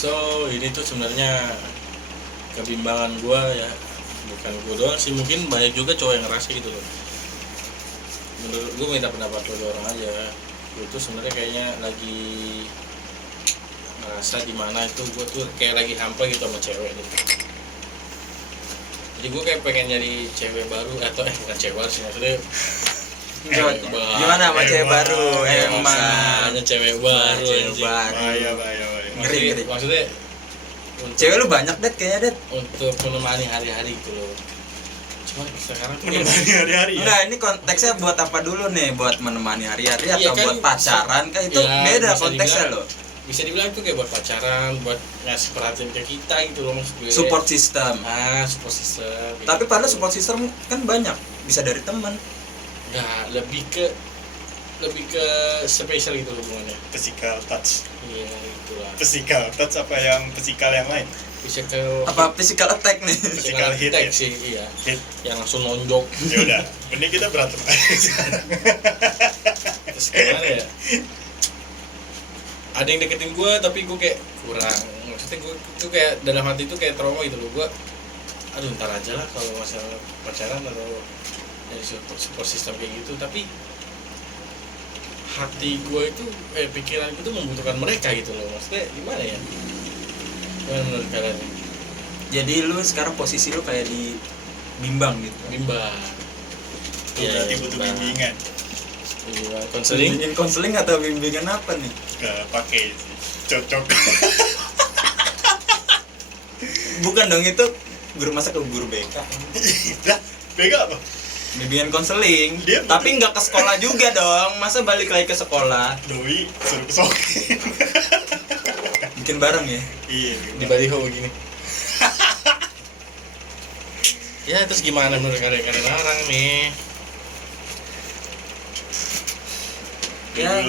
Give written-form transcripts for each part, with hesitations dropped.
So ini tuh sebenarnya kebimbangan gue ya, bukan gue doang sih, mungkin banyak juga cowok yang ngerasa gitu loh. Menurut gue minta pendapat lo orang aja. Gue tuh sebenarnya kayaknya lagi ngerasa di mana itu gue tuh kayak lagi hampa gitu sama cewek gitu. Jadi gue kayak pengen nyari cewek baru atau bukan cewek baru sih, maksudnya gimana sama cewek baru? Hanya cewek baru. Bahaya. Ngeri. Maksudnya Cewek lu banyak Det kayaknya Det. untuk menemani hari-hari gitu loh. Cuma sekarang tuh Menemani hari-hari ya? Enggak, ini konteksnya buat apa dulu nih? Buat menemani hari-hari atau Iya kan, buat pacaran kan itu ya, beda bisa konteksnya dibilang- loh. Bisa dibilang itu kayak buat pacaran, buat ngasih perhatian ke kita gitu loh maksud gue. Support system. Support system. Tapi padahal support system kan banyak, bisa dari teman. Enggak, lebih ke spesial gitu hubungannya. Physical touch. Iya, itulah. Physical touch apa yang physical yang lain? Bisa ke Apa physical attack nih? Physical hit attack ya? sih, iya. Hit. Yang langsung nonjok. Ya udah, mending kita berantem aja sekarang. Terus gimana ya? Ada yang deketin gue tapi gue kayak kurang. Maksudnya gue tuh kayak dalam hati itu kayak trauma gitu loh. Gue aduh ntar aja lah kalau masalah pacaran atau dari support system kayak gitu. Tapi hati gue itu pikiran itu membutuhkan mereka gitu loh. Maksudnya gimana ya? Gimana menurut kalian? Jadi lu sekarang posisi lu kayak di bimbang gitu. Bimbang. Itu berarti butuh bimbingan. Iya, konseling. Bimbingan konseling atau bimbingan apa nih? Gak pakai sih. Cocok. Bukan dong, itu guru masa ke guru BK. Lah, bega apa? Bimbingan konseling. Dia Tapi nggak ke sekolah juga dong. Masa balik lagi ke sekolah? Doi suruh kesokin. Bikin bareng ya. Iya. Di baliho begini. Ya terus gimana menurut kalian orang nih? Ya.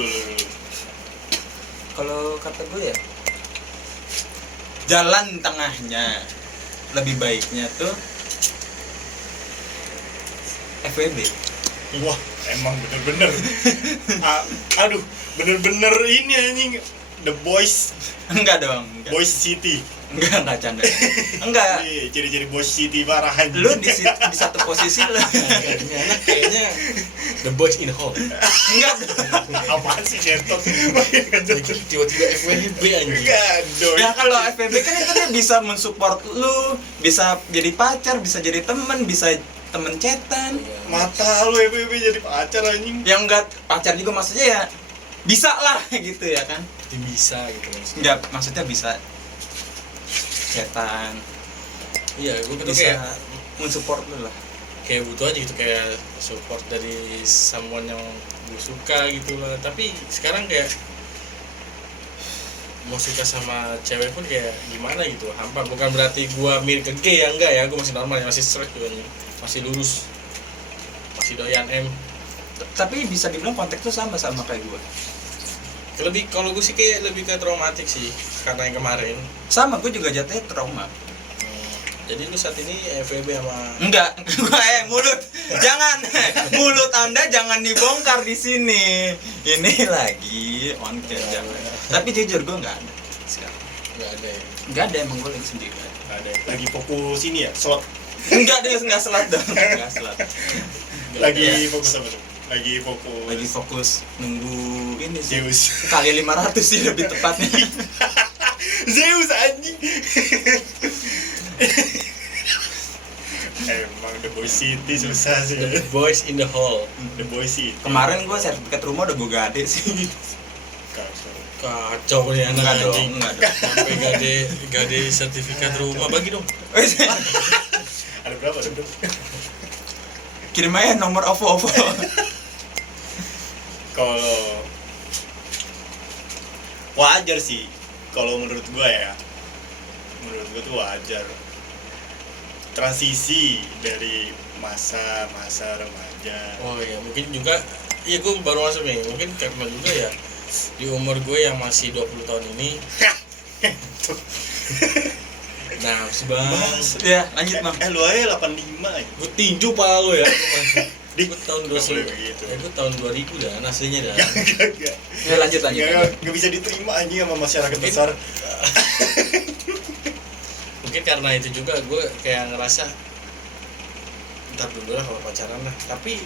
Kalau kata gue ya, jalan tengahnya lebih baiknya tuh FWB. Wah, emang bener-bener. Aduh, bener-bener ini anjing. The Boys, Enggak dong. Enggak. Boys City. Enggak canda. Enggak. Iya, ciri-ciri Boys City parah anjing. Lu di satu posisi lu. Ini anak kayaknya the boys in the hall. Enggak. Apaan sih nyetot? Tiba-tiba FWB anjing. Enggak, doi. Ya kalau FWB kan itu dia bisa mensupport lu, bisa jadi pacar, bisa jadi teman, bisa temen cetan. Mata lu FWB jadi pacar anjing. Yang enggak pacar juga maksudnya ya bisa lah gitu ya kan. Bisa gitu maksudnya. Enggak, maksudnya bisa cetan. Iya, gue tuh Bisa kayak mensupport lu lah. kayak butuh aja gitu, kayak support dari someone yang gue suka gitu lah. Tapi sekarang kayak mau suka sama cewek pun kayak gimana gitu, hampa. Bukan berarti gue mirip ke gay ya, enggak ya, gue masih normal ya, masih straight juga nih, masih lurus, masih doyan M. Tapi bisa dibilang konteks tuh sama kayak gue. Lebih kalau gue sih kayak lebih ke traumatik sih karena yang kemarin. Sama, gue juga jatuhnya trauma. Jadi lu saat ini FWB sama Enggak, gue mulut. Jangan. Mulut Anda jangan dibongkar di sini. Ini lagi on cam jangan. Tapi jujur gue enggak ada sekarang. nggak ada ya? Enggak ada, emang gue lagi sendiri. Ada lagi fokus ini ya, slot. Enggak deh, enggak selat dong. Enggak selat. Lagi fokus apa tuh? Lagi fokus. Lagi fokus nunggu ini sih. Zeus. Kali 500 sih lebih tepatnya. Zeus anjing. Emang The Boys City susah sih. The boys in the hall. The Boys City. Kemarin gue sertifikat rumah udah gue gade sih. Kacau nih anak Enggak dong, anjing. enggak dong. Sampai gade sertifikat rumah, bagi dong. Ada berapa? Kirim aja nomor OVO. Kalau wajar sih, kalau menurut gua ya, menurut gua tuh wajar transisi dari masa remaja. Oh iya, mungkin juga iya gue baru masuk nih. Mungkin karena juga ya di umur gue yang masih 20 tahun ini. Nah, sebang Ya, lanjut Bang. Lu aja 85 aja. gue tinju pala lo ya. Gue tahun nggak boleh 2000 begitu. gue tahun 2000 dah aslinya dah. Gak. Ya lanjut. Nggak bisa diterima anjing sama masyarakat Mungkin- besar. Mungkin karena itu juga gue kayak ngerasa ntar dulu lah kalau pacaran lah, tapi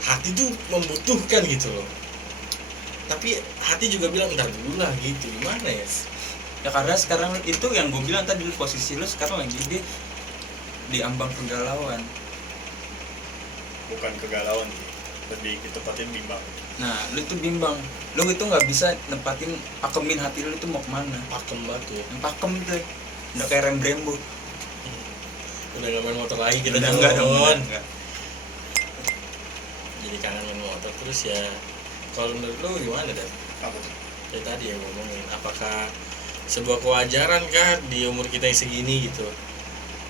hati tuh membutuhkan gitu loh, tapi hati juga bilang ntar dulu lah gitu, gimana ya? Ya karena sekarang itu yang gue bilang tadi, posisi lu sekarang lagi di ambang kegalauan. Bukan kegalauan sih, lebih tepatnya bimbang. Nah, lu tuh bimbang. Lu itu nggak bisa nempatin, pakemin hati lu tuh mau kemana. Pakem banget ya, Yang pakem tuh. Udah kayak rem Brembo. udah gak main motor lagi kita Udah enggak dong, udah Don. enggak. Jadi kangen main motor terus ya. Kalau menurut lu gimana Dan? Apa tuh? Kayak tadi yang ngomongin, apakah sebuah kewajaran kah di umur kita yang segini gitu?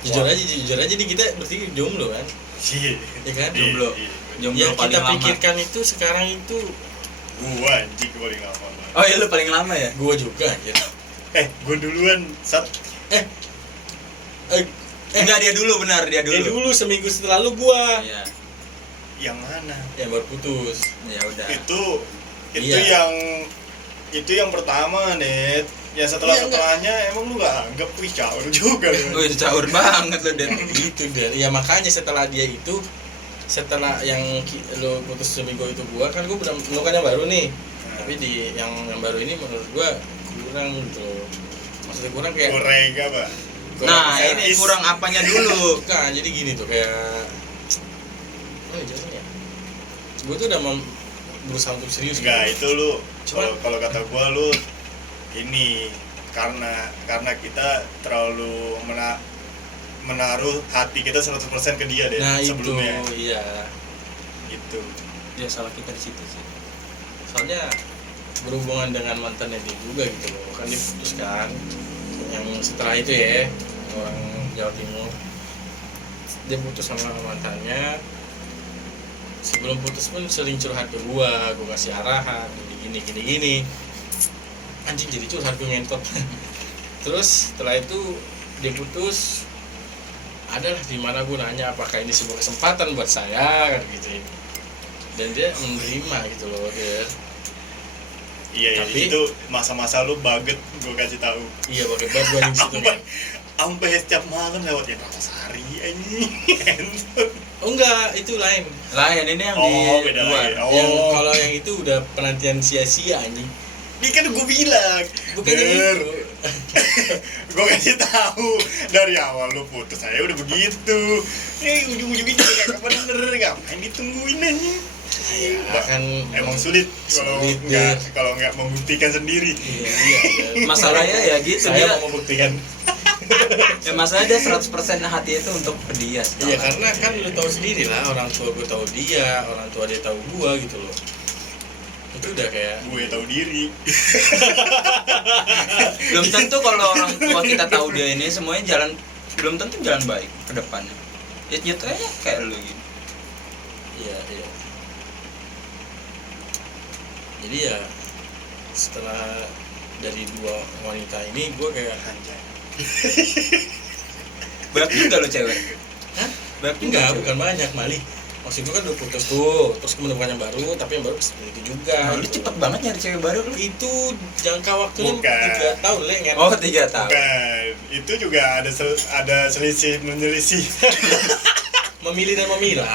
Jujur aja nih, kita berarti jomblo kan? Iya. Ya kan? Jomblo. Jomblo Yang paling kita lama. pikirkan itu sekarang itu Gua anjing paling lama. Oh iya, lu paling lama ya? gua juga anjir. Gua duluan Enggak, dia dulu, benar, dia dulu. Dulu seminggu setelah lu gua Iya. yang mana? yang baru putus. Ya udah. Itu Iya. yang pertama, Net. Yang setelahnya emang lu gak anggap wih caur juga lu. Wih, caur banget lu, Den. Gitu Dan. Ya makanya setelah dia itu, setelah yang lu putus seminggu itu gua kan, gua udah menemukan yang baru nih. Tapi di yang baru ini menurut gua kurang gitu loh. Maksudnya kurang kayak Kurang apa? Nah, Kurang ini servis. kurang apanya dulu? bukan, jadi gini tuh kayak jelasin ya. Gua tuh udah berusaha untuk serius. Enggak, itu lu Cuman- kalau kata gua lu ini karena kita terlalu menaruh hati kita 100% ke dia deh Nah sebelumnya. itu, iya. Gitu. Ya salah kita di situ sih. Soalnya berhubungan dengan mantannya dia juga gitu loh, kan diputuskan. Yang setelah itu ya, orang Jawa Timur, dia putus sama mantannya. Sebelum putus pun sering curhat ke gua kasih arahan gini. Anjing, jadi curhat gue ngentot. Terus setelah itu dia putus, adalah di mana gue nanya apakah ini sebuah kesempatan buat saya kan gitu. Dan dia menerima gitu loh dia. Iya, Tapi- itu masa-masa lu baget gua kasih tahu. Iya, pakai banget gue di situ kan. Sampai setiap malam lewat ya Sari anjing. Oh enggak, itu lain. Lain ini yang Oh, di beda luar. lagi. Oh. Yang kalau yang itu udah penantian sia-sia anjing. Ini kan gua bilang, Bukan yang Der, itu. gua kasih tahu dari awal lu putus saya udah begitu. Ujung-ujungnya juga kagak bener, ngapain ditungguin anjing. Bahkan Emang sulit Sulit, kalau nggak membuktikan sendiri. Iya. Masalahnya ya gitu, Saya dia- mau membuktikan. Ya masalahnya dia 100% hati itu untuk dia. Iya, karena kan lu tahu sendiri lah, orang tua gue tahu dia, orang tua dia tahu gua gitu loh. Itu udah kayak Gue tahu diri. Belum tentu kalau orang tua kita tahu dia ini semuanya jalan, belum tentu jalan baik ke depannya. Ya jatuhnya kayak lu gitu. iya. Jadi ya setelah dari dua wanita ini gue kayak Anjay. Banyak juga lo cewek. hah? Banyak juga Enggak, cewek. bukan banyak Mali. Maksud gue kan udah putus tuh, terus menemukan yang baru, tapi yang baru seperti itu juga. Nah, lu cepet banget nyari cewek baru lu. Itu jangka waktunya Bukan. 3 tahun le kan. Oh, 3 tahun. Bukan, itu juga ada selisih menyelisih. Memilih dan memilah.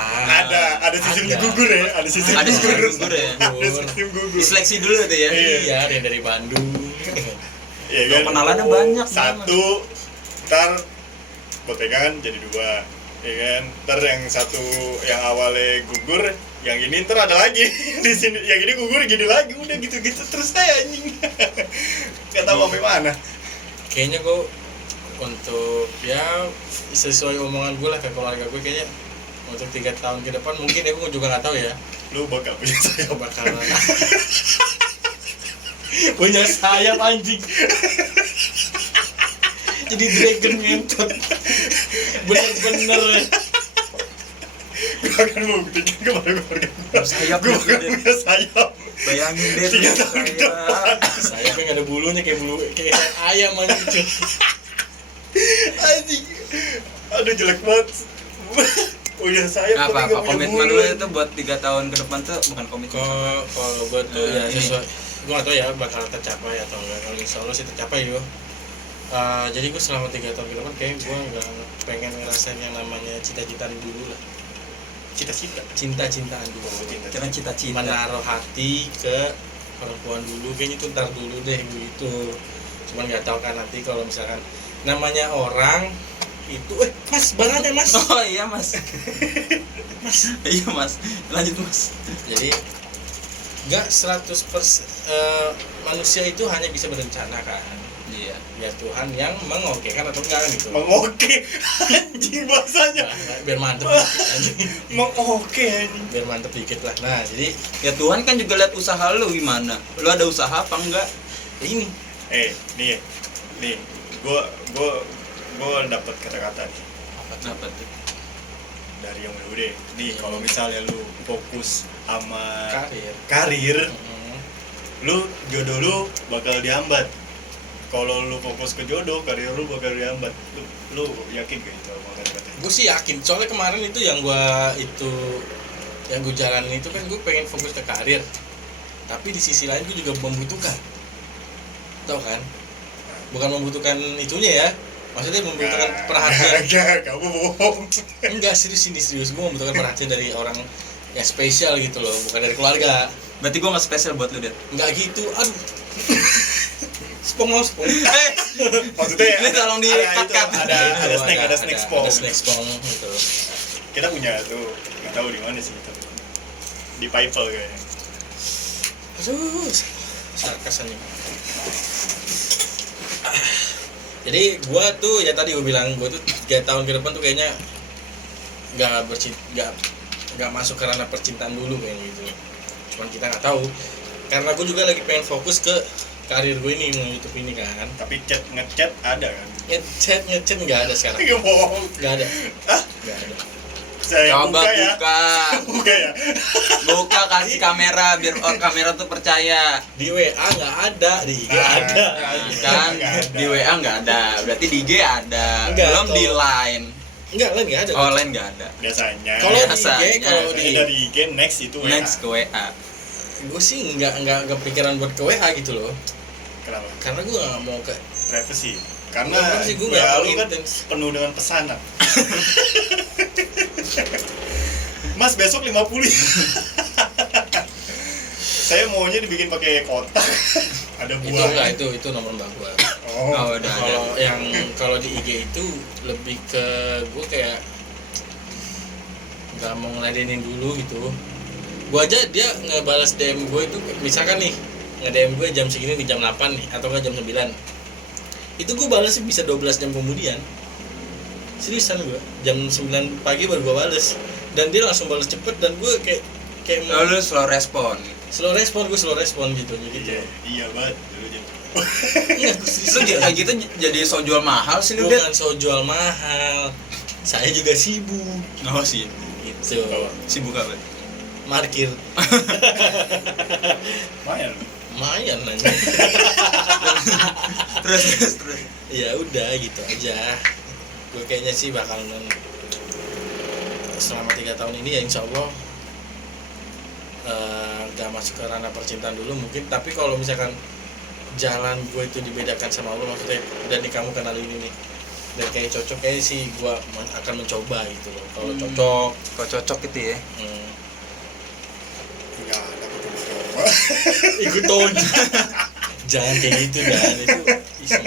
ada sistem gugur ya, ada sistem Ada sistem gugur. gugur ya. Ada sistem gugur. Diseleksi dulu tuh ya. Iya, ada yang dari Bandung. Iya Oh, kenalannya banyak, Satu, ntar buat pegangan jadi 2, ya kan? Ntar yang satu yang awalnya gugur, yang ini ntar ada lagi di sini. Yang ini gugur gini lagi, udah gitu-gitu terus saya anjing. Gak tahu sampai mana. Kayaknya gue untuk ya sesuai omongan gue lah ke keluarga gue, kayaknya untuk 3 tahun ke depan mungkin ya, gue juga nggak tahu ya. Lu bakal punya saya. Gue bakalan punya sayap anjing. Jadi dragon ngentot. Bener-bener. Gue akan membuktikan kepada keluarga gue. Sayap Gue gitu, bakal Den. punya sayap. Bayangin deh 3 tahun ke depan. Sayapnya nggak ada bulunya, kayak ayam anjing. Anjing. Aduh jelek banget. udah sayang tapi Apa nggak punya komitmen lu mulut. itu buat 3 tahun ke depan tuh bukan komitmen. Kalau gue tuh ya Ini. sesuai, gue gak tau ya bakal tercapai atau enggak. Kalau insya Allah sih tercapai gue. Jadi gue selama 3 tahun ke depan kayak gue nggak pengen ngerasain yang namanya cita-citaan dulu lah. Cita-cita. Cinta-cintaan dulu. Jangan cita-cita. Menaruh hati ke perempuan dulu, kayaknya itu ntar dulu deh gitu. Cuman nggak tahu kan nanti kalau misalkan namanya orang itu, mas barangnya mas. Oh iya mas. Iya mas. Lanjut mas. Jadi nggak 100% manusia itu hanya bisa berencana kan. Iya. Ya Tuhan yang mengokekan atau enggak gitu. Mengoke anjing bahasanya. Biar mantep dikit anjing. Mengoke anjing. Biar mantep dikit lah. Nah jadi Ya Tuhan kan juga lihat usaha lu gimana. Lu ada usaha apa enggak? ini Nih gua dapat kata-kata nih Apa tuh? dari yang udah. Nih kalau misalnya lu fokus sama karir. karir, lu jodoh lu bakal dihambat. Kalau lu fokus ke jodoh, karir lu bakal dihambat. Lu yakin gak itu sama kata-kata? Gue sih yakin. Soalnya kemarin itu yang gue jalanin itu kan gue pengen fokus ke karir. Tapi di sisi lain gue juga membutuhkan. Tahu kan? Bukan membutuhkan itunya ya. Maksudnya membutuhkan perhatian. Enggak, kamu bohong. Enggak, serius. Gue membutuhkan perhatian dari orang yang spesial gitu loh, bukan dari keluarga. Berarti gua enggak spesial buat lu, Det. Enggak gitu, aduh. Spong. Maksudnya Ini tolong di-cut-cut. ada snack spong. Ada snack spong gitu. Kita punya tuh, nggak tahu di mana sih itu. Di Paypal kayaknya. Aduh, sarkas anjing. Jadi gua tuh ya tadi gua bilang gua tuh 3 tahun ke depan tuh kayaknya nggak masuk ke ranah percintaan dulu kayak gitu. Cuman kita nggak tahu karena gua juga lagi pengen fokus ke karir gue ini YouTube ini kan. Tapi ngechat ada kan? Ngechat nggak ada sekarang. Nggak bohong. Nggak ada. Ah, Nggak ada. saya Coba buka ya. buka. Buka ya. Buka kasih kamera biar kamera tuh percaya. Di WA nggak ada, di IG Ah, ada. Kan Nggak ada. di WA nggak ada. Berarti di IG ada. Enggak, Belum di kalau- Line. Nggak, lain nggak ada. Online nggak ada. Biasanya. Kalau di IG, biasanya. kalau Biasanya dari IG next itu WA. Next ke WA. gue sih nggak kepikiran buat ke WA gitu loh. Kenapa? Karena gue nggak mau ke Privacy. Karena Privacy gue nggak WA mau lu kan intens. penuh dengan pesanan. Mas besok 50. Saya maunya dibikin pakai kotak. Ada itu buah. enggak, itu nomor mbak gue. Oh. Oh, udah ada. Kalau di IG itu lebih ke gue kayak nggak mau ngeladenin dulu gitu. Gue aja dia ngebalas DM gue itu misalkan nih nge-DM gue jam segini di jam 8 nih atau enggak jam 9. Itu gue balas bisa 12 jam kemudian. Seriusan gue, jam 9 pagi baru gue balas dan dia langsung balas cepet dan gue kayak mau Lu slow respon. slow respon gitu. Iya banget dulu jadi. Enggak, gue Lu kayak gitu jadi so jual mahal sih lu, Det. bukan so jual mahal. Saya juga sibuk. Oh sih. Gitu. Sibuk apa? Markir. Lumayan. Lumayan nanya. Terus. Ya udah gitu aja. Gue kayaknya sih bakalan selama 3 tahun ini ya insya Allah gak masuk ke ranah percintaan dulu mungkin. Tapi kalau misalkan jalan gue itu dibedakan sama Allah, maksudnya dan kamu kenal ini nih dan kayak cocok, kayak sih gue akan mencoba gitu loh. Kalau cocok Kok cocok gitu ya? Enggak ada coba. ikut ton. Jangan kayak gitu, jangan itu isu.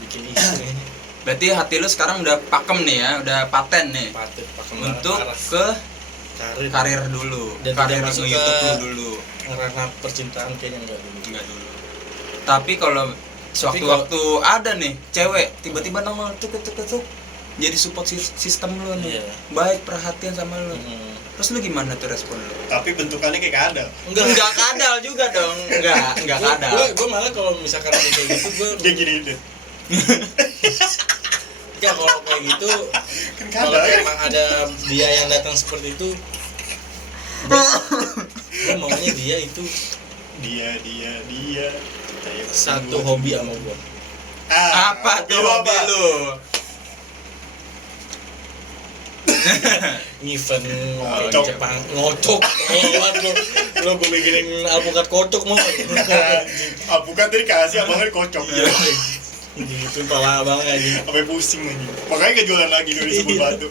Bikin isu kayaknya. Berarti hati lu sekarang udah pakem nih ya, udah paten nih. Patut pakai Untuk parah. ke karir karir dulu. Dan Karir tidak masuk YouTube ke- lu dulu. ranah percintaan kayaknya enggak dulu. Enggak dulu. Tapi kalau sewaktu-waktu ada nih cewek tiba-tiba nongol tuk jadi support sistem lu nih. Iya. Baik perhatian sama lu. Hmm. Terus lu gimana tuh respon lu? Tapi bentukannya kayak kadal. Enggak kadal juga dong. Enggak kadal. Gue malah kalau misalkan ada kayak gitu gue Dia gini deh. enggak, kalau kayak gitu Kan kalau kadal ya. memang ada dia yang datang seperti itu gue maunya dia itu Dia. Kayak satu hobi sama gue. Apa tuh hobi lu? Event Ngocok. Jepang ngocok lo gue bikinin alpukat kocok mau Alpukat tadi kasih abangnya dikocok. gitu pala abang aja Sampai pusing aja. Makanya gak jualan lagi dulu di Sebul Batu.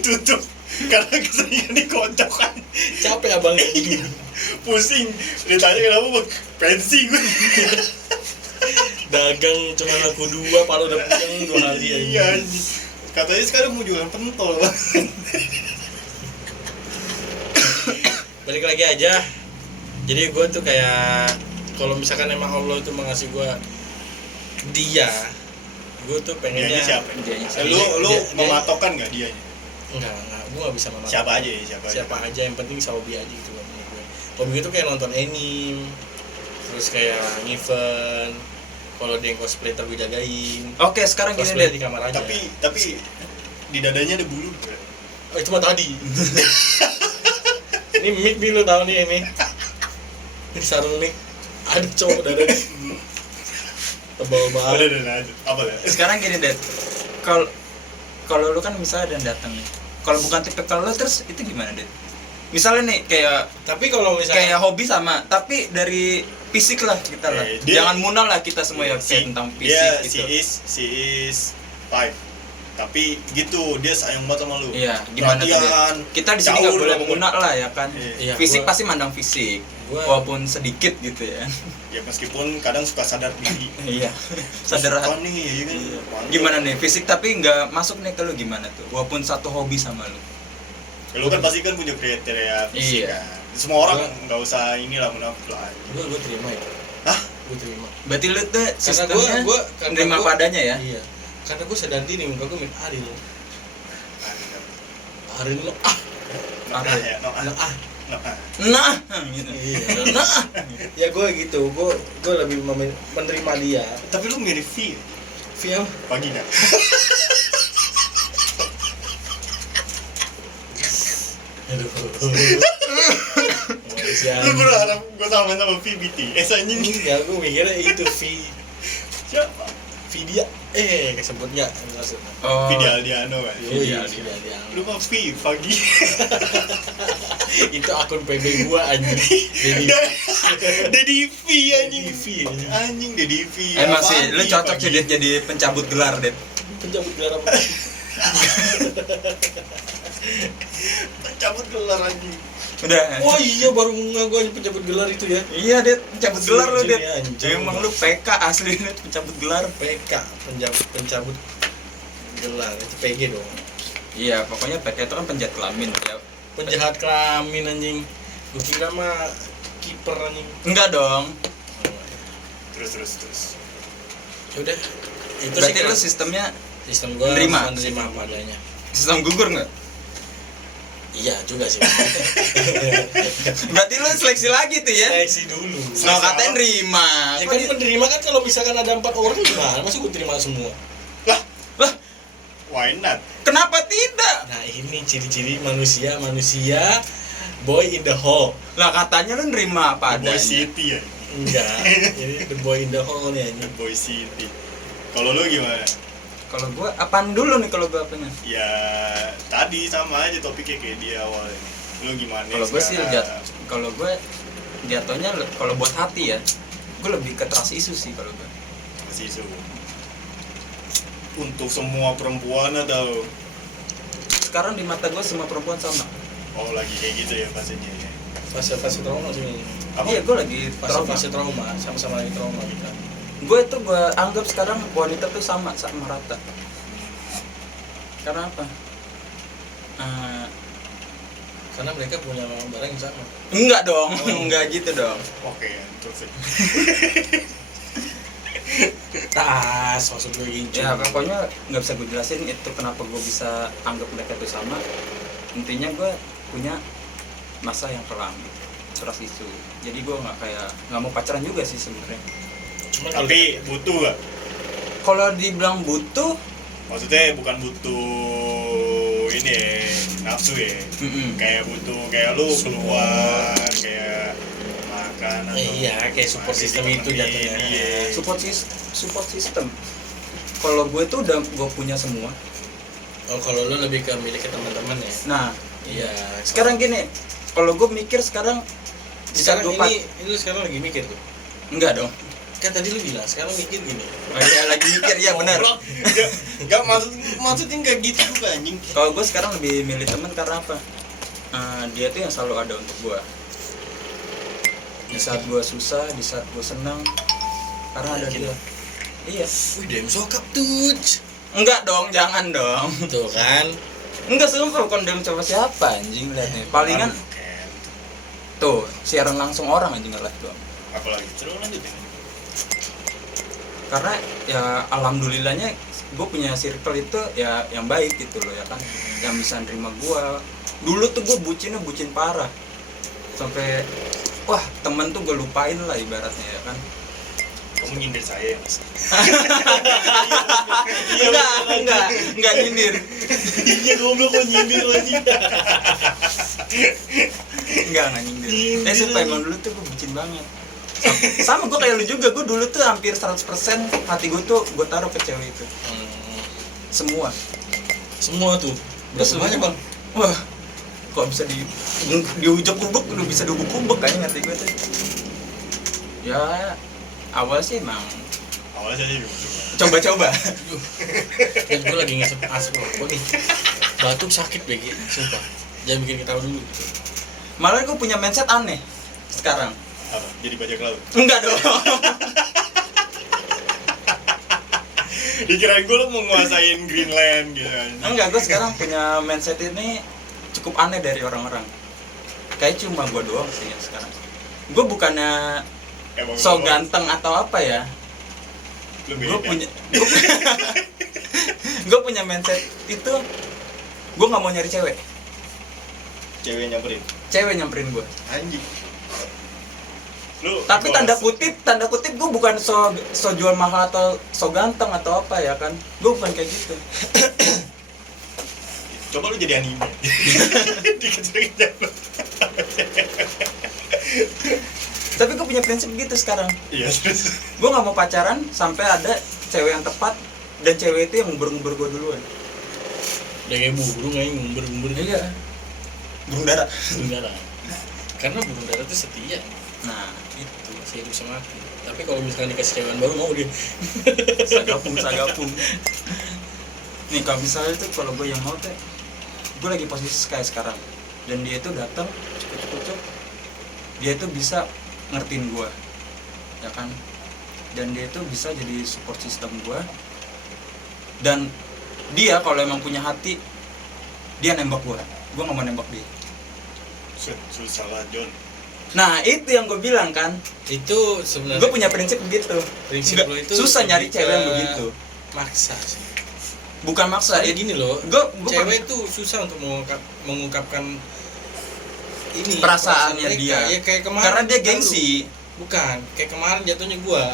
Tutup karena keseringan dikocok kan. capek abang Pusing. Ditanya kenapa bang? Pensi gue. dagang cuma laku 2 palu udah pusing 2 hari aja. Iya anjing. Katanya sekarang mau jualan pentol bang. Balik lagi aja. Jadi gue tuh kayak kalau misalkan emang Allah itu mengasih gue dia, gue tuh pengennya Dianya siapa? Dianya Lu Dia- mematokkan nggak dianya? enggak gue nggak bisa memakai Siapa aja ya, siapa aja yang penting hobi aja gitu loh menurut gue. Hobi gue tuh kayak nonton anime, terus kayak event, kalau dia yang cosplay gue jagain, Oke, sekarang gini cosplay deh. di kamar aja. Tapi di dadanya ada bulu. Oh, itu mah tadi. Ini mic nih lo tau nih ini sarung nih ada cowok dada tebal banget. Ada. Apa ya? Sekarang gini deh. Kalau lu kan misalnya ada yang datang nih. Kalau bukan tipikal lu terus itu gimana deh? Misalnya nih kayak Tapi kalau misalnya hobi sama, tapi dari fisik lah kita lah. Jangan munal lah kita semua ya kayak tentang fisik gitu. Si is 5. Tapi gitu, dia sayang banget sama lu. Iya, gimana tuh? Perhatian, Kita di sini nggak caur boleh sama munal lah ya kan. Iya, Fisik gua- pasti mandang fisik. gua- Walaupun sedikit gitu ya. Ya meskipun kadang suka sadar diri. Iya. Sadar Suka nih, ya kan. Mantap. gimana nih fisik tapi nggak masuk nih ke lu gimana tuh? Walaupun satu hobi sama lu. Ya, lu kan pasti kan punya kriteria fisik Iya. kan. Semua orang Gua- nggak usah inilah munafik lah. gue terima itu. Hah? Gue terima. Berarti lu tuh Karena sistemnya karena menerima gua- padanya ya? Iya. Karena gue sadar diri muka gue mirip Ariel. Ariel lo Nah, ya, no, ah. Nah, gitu. Iya. Nah, Ya gue gitu, gue lebih menerima dia. Tapi lu mirip V Via pagi nggak? aduh. Malaysia. Lu berharap gue sama V BTS anjing? Ya gue mikirnya itu Siapa? Vidya. Kesebut nggak? Maksud. oh, Vidya Aldiano kan? Iya, Vidya. Vidya. Lu mah V pagi. Itu akun PB gua anjing. Jadi Dedi V anjing. Dedi V, anjing. Anjing Dedi V. emang Apaan sih lu V cocok pagi? sih Dit, jadi pencabut gelar deh. pencabut gelar apa? Cabut gelar anjing. Udah. Oh iya baru ngaku aja pencabut gelar itu ya. Iya Dit, pencabut gelar lu Dit. Anjing. Emang lu PK asli Dit, pencabut gelar. PK pencabut gelar itu PG dong. Iya, pokoknya PK itu kan penjahat kelamin ya. Penjahat kelamin anjing. Gua kira mah kiper anjing. Enggak dong. Terus. Ya udah. Itu Berarti sih lu sistemnya sistem gua Menerima. menerima padanya. sistem gugur nggak? Iya juga sih. Berarti lu seleksi lagi tuh ya? Seleksi dulu. Nah, katanya nerima. Ya Kok kan di- menerima kan kalau misalkan ada 4 orang gimana? Masa gue terima semua? Lah, Lah, why not? kenapa tidak? Nah ini ciri-ciri manusia boy in the hole. Lah katanya lu nerima apa The Boy adanya. City ya. Enggak, ini the boy in the hole nih The ini. Boy City. Kalau lu gimana? Kalau gua apaan dulu nih kalau gua apanya? Ya tadi sama aja topiknya kayak dia awalnya. Lu gimana? Kalau gua sih sekarang? kalau gua jatuhnya kalau buat hati ya, gua lebih ke trust isu sih kalau gua. masih isu. Untuk semua perempuan atau Sekarang di mata gua semua perempuan sama. oh lagi kayak gitu ya fasenya ya. Fase trauma sih ini. Apa? Iya, gua lagi trauma. Fase trauma, sama-sama lagi trauma kita. Gue tuh gua anggap sekarang wanita tuh sama rata. Karena apa? Karena mereka punya barang yang sama. Enggak dong, enggak gitu dong. Oke, terus. Tas, maksud gue gitu. Ya pokoknya nggak bisa gue jelasin itu kenapa gue bisa anggap mereka itu sama. Intinya gue punya masa yang kelam, trust isu. Jadi gue nggak mau pacaran juga sih sebenarnya. Cuma Tapi butuh gak? Kalau dibilang butuh, Maksudnya bukan butuh ini ya, nafsu ya. Kayak butuh kayak lu keluar, kayak makan atau iya, kayak support system itu jatuhnya. Iya. support system. Kalau gue tuh udah gue punya semua. Oh, kalau lu lebih ke milik ke teman-teman ya. Nah Iya. sekarang gini, kalau gue mikir sekarang di saat Sekarang gua ini lu sekarang lagi mikir tuh. enggak dong. Kan tadi lu bilang sekarang mikir gini. Oh, iya, lagi mikir ya benar. Gak maksudnya nggak gitu juga anjing. Kalau gue sekarang lebih milih teman karena apa? Dia tuh yang selalu ada untuk gue. Di saat gue susah, di saat gue senang, karena ada Yakin? dia. Iya. Wih, dem sokap tuh. Enggak dong, jangan dong. Tuh kan. Enggak, sumpah bukan dem coba siapa anjing, lihat nih. Palingan Bukan. tuh siaran langsung orang anjing live doang. Apalagi terus lanjut ya. Karena ya alhamdulillahnya gue punya circle itu ya yang baik gitu loh ya kan, yang bisa nerima gue. Dulu tuh gue bucinnya bucin parah, sampai wah temen tuh gue lupain lah ibaratnya ya kan. Kamu nyindir saya ya mas? enggak nyindir. Iya goblok kok nyindir lagi. Enggak nyindir. Sumpah emang dulu tuh gue bucin banget. Sama gue kayak lu juga, gue dulu tuh hampir 100% hati gue tuh gue taruh ke cewek itu. Semua Semua tuh. Berapa banyak, Bang? Wah, kok bisa diujek-ubek, udah bisa diubek-ubek kayaknya hati gue tuh. Ya, awal sih emang Awalnya saya juga. coba-coba. Dan gue lagi ngisep asap rokok nih. Batuk sakit BG, sumpah. Jangan bikin ketawa dulu. Malah gue punya mindset aneh sekarang. Apa? Jadi bajak laut? Enggak dong. Dikirain gue lo mau nguasain Greenland gitu kan. Enggak, gue sekarang punya mindset ini cukup aneh dari orang-orang. Kayak cuma gue doang sih ya sekarang. Gue bukannya Emang so lo- ganteng atau apa ya. Lu Gue beda. punya gue punya mindset itu, gue nggak mau nyari cewek. Cewek nyamperin. Cewek nyamperin gue. Anjing. Lu Tapi egois. tanda kutip gue bukan so jual mahal atau so ganteng atau apa ya kan. Gue bukan kayak gitu. Coba lu jadi anime. Dikejar-kejar. Tapi gue punya prinsip gitu sekarang. Iya terus. Gue nggak mau pacaran sampai ada cewek yang tepat, dan cewek itu yang ngumber-ngumber gue duluan. Udah kayak burung aja ngumber-ngumber. Iya. Burung dara. Burung dara. Karena burung dara tuh setia. Nah, Itu saya bisa mati. Tapi kalau misalkan dikasih cewek baru mau dia. sagapung. Nih kalau misalnya tuh kalau gue yang mau tuh, gue lagi posisi kayak sekarang, dan dia itu datang cukup, dia itu bisa ngertiin gue, ya kan, dan dia itu bisa jadi support system gue, dan dia kalau emang punya hati, dia nembak gue nggak mau nembak dia. Susah lah John. Nah itu yang gue bilang kan, Itu sebenarnya gue punya prinsip begitu. prinsip Nggak, lo itu susah nyari lebih cewek ke yang begitu. maksa sih. Bukan maksa, Kayak gini loh, Gua cewek itu susah untuk mengungkapkan ini perasaannya perasaan dia. mereka. Ya kayak kemarin Karena dia kan gengsi. bukan kayak kemarin jatuhnya gua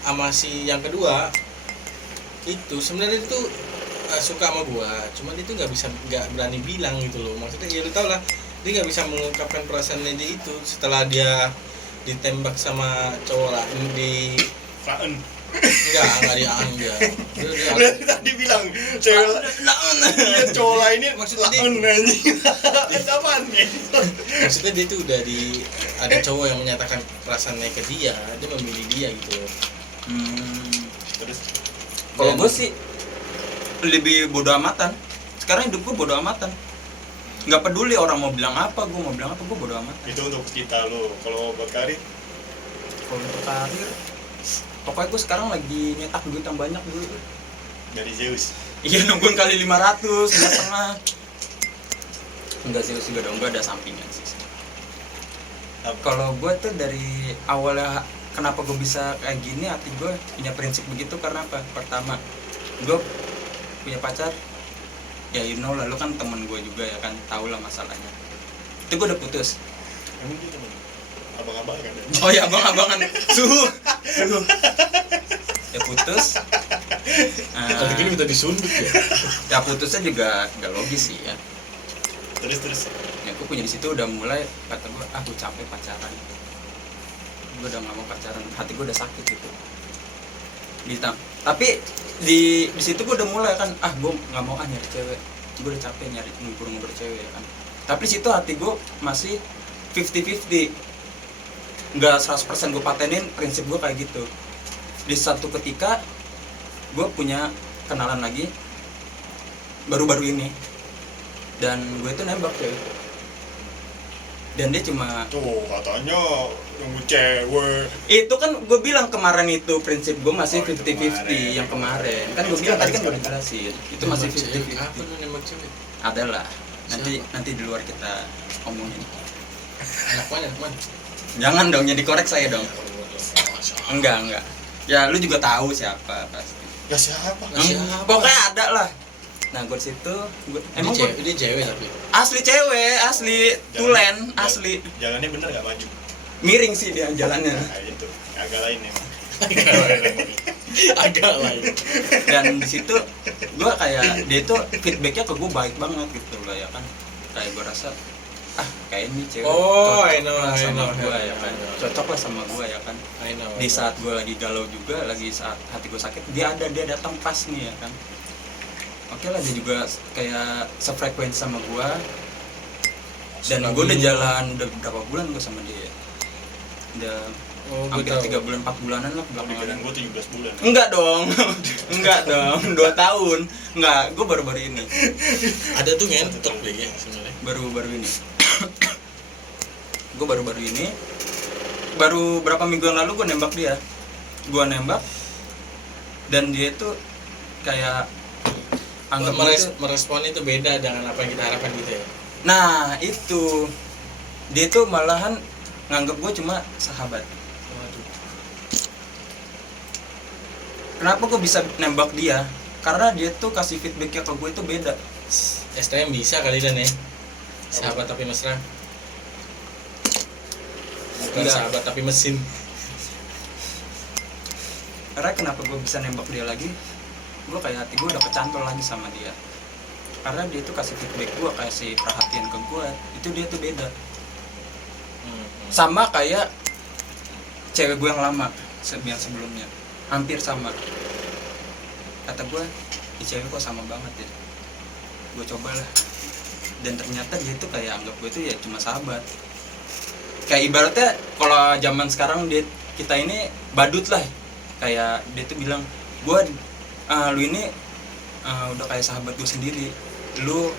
sama si yang kedua itu sebenarnya itu suka sama gua, cuman itu nggak berani bilang gitu loh. Maksudnya ya lu tau lah, dia nggak bisa mengungkapkan perasaannya dia itu setelah dia ditembak sama cowok lain di Faen. enggak dia Berarti tadi bilang cewek dia cowok lainnya Maksudnya dia- laen anjing. Apaan nih? maksudnya dia tuh udah ada cowok yang menyatakan perasaannya ke dia memilih dia gitu loh. Terus Kalau Dan- gue sih lebih bodo amatan. Sekarang hidup gue bodo amatan. Nggak peduli orang mau bilang apa, gue mau bilang apa, gue bodo amat. itu untuk kita lo. Kalau buat Karin Kalau untuk karir, pokoknya gue sekarang lagi nyetak duit yang banyak dulu. dari Zeus. Iya, nungguin kali 500, 2,5. Enggak sih juga dong, gue ada sampingan sih. Apa? Kalau gue tuh dari awalnya kenapa gue bisa kayak gini, hati gue punya prinsip begitu karena apa? Pertama, gue punya pacar, ya you know lah, lu kan temen gue juga ya kan, tau lah masalahnya. Itu gue udah putus. Emang dia temen abang-abang kan? Oh ya, abang-abangan suhu. Ya putus. Kalau gini minta disundut ya. Ya putusnya juga gak logis sih ya. Terus Ya gue punya di situ udah mulai kata gue, gue capek pacaran. Gue udah gak mau pacaran, hati gue udah sakit gitu. Tapi di situ gue udah mulai kan, gue nggak mau nyari cewek, gue udah capek nyari ngumpul cewek ya kan. Tapi di situ hati gue masih 50-50, nggak 100% gue patenin prinsip gue kayak gitu. Di satu ketika gue punya kenalan lagi baru-baru ini, dan gue itu nembak cewek, dan dia cuma tuh katanya nunggu cewek. itu kan gue bilang kemarin itu prinsip gue masih Oh, itu 50-50 yang kemarin kan gue bilang tadi kan gue jelasin itu masih Apa 50-50 tuh nembak cewek? adalah nanti di luar kita omongin. Anak mana? Jangan dong jadi korek saya dong. Enggak ya lu juga tahu siapa pasti. Ya siapa? Pokoknya ada lah. Nah gue situ emang Dia cewek tapi asli cewek, asli tulen, asli Jalannya bener gak maju? miring sih dia jalannya. Nah itu agak lain emang. agak lain. Dan di situ gue kayak dia tuh feedbacknya ke gue baik banget gitu lah ya kan. Kayak gue rasa kayak ini cewek I know, sama I gue know. ya kan, cocok lah sama gue ya kan. I know. Di saat gue lagi galau juga, lagi saat hati gue sakit, dia datang pas nih ya kan. Oke lah, dia juga kayak sefrekuensi sama gue. Dan gue udah jalan udah berapa bulan gue sama dia. Udah hampir 3 bulan 4 bulanan lah Pikiran belakangan. gue 17 bulan. Enggak dong 2 tahun. Enggak, gue baru-baru ini. Ada tuh ngentot ya sebenarnya. Baru-baru ini. Gue baru-baru ini. Baru berapa minggu yang lalu gue nembak dia. Gue nembak dan dia tuh kayak anggap Merespon itu beda dengan apa yang kita harapkan gitu ya. Nah, itu. Dia tuh malahan nganggap gue cuma sahabat. Waduh. Kenapa gue bisa nembak dia? Karena dia tuh kasih feedbacknya ke gue itu beda. STM bisa kali dan ya. Sahabat tapi mesra. Bukan Enggak. sahabat tapi mesin. Karena kenapa gue bisa nembak dia lagi? Gue kayak hati gue udah kecantol lagi sama dia. Karena dia tuh kasih feedback gue, kasih perhatian ke gue. Itu dia tuh beda. Sama kayak cewek gue yang lama, yang sebelumnya. Hampir sama. Kata gue, di cewek kok sama banget ya. Gue cobalah. Dan ternyata dia tuh kayak anggap gue tuh ya cuma sahabat. Kayak ibaratnya kalau zaman sekarang kita ini badut lah. Kayak dia tuh bilang, lu ini udah kayak sahabat gue sendiri. Lu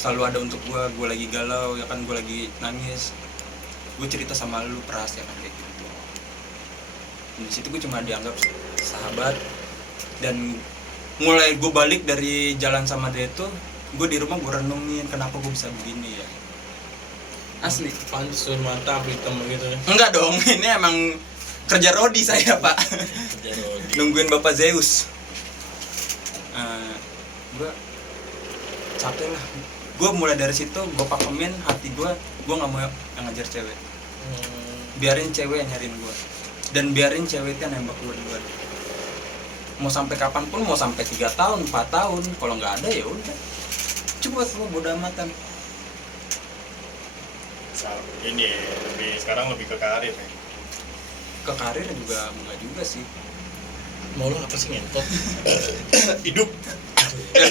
selalu ada untuk gue lagi galau ya kan, gue lagi nangis, gue cerita sama lu peras ya kan, kayak gitu. Di situ gue cuma dianggap sahabat. Dan mulai gue balik dari jalan sama dia tuh, gue di rumah gue renungin kenapa gue bisa begini ya. Asli. Pansun mata hitam gitu ya. Enggak dong, ini emang kerja rodi saya pak. Kerja rodi. Nungguin bapak Zeus. Gue capek lah. Gue mulai dari situ gue pakemin hati gue nggak mau yang ngejar cewek. Biarin cewek yang nyariin gue, dan biarin cewek itu yang nembak gue duluan. Mau sampai kapanpun, mau sampai 3 tahun 4 tahun, kalau nggak ada ya udah coba gue bodo amatan. Ini sekarang lebih ke karir ya. Ke karir juga enggak juga sih. Mau lu apa sih ngentot? Hidup Ya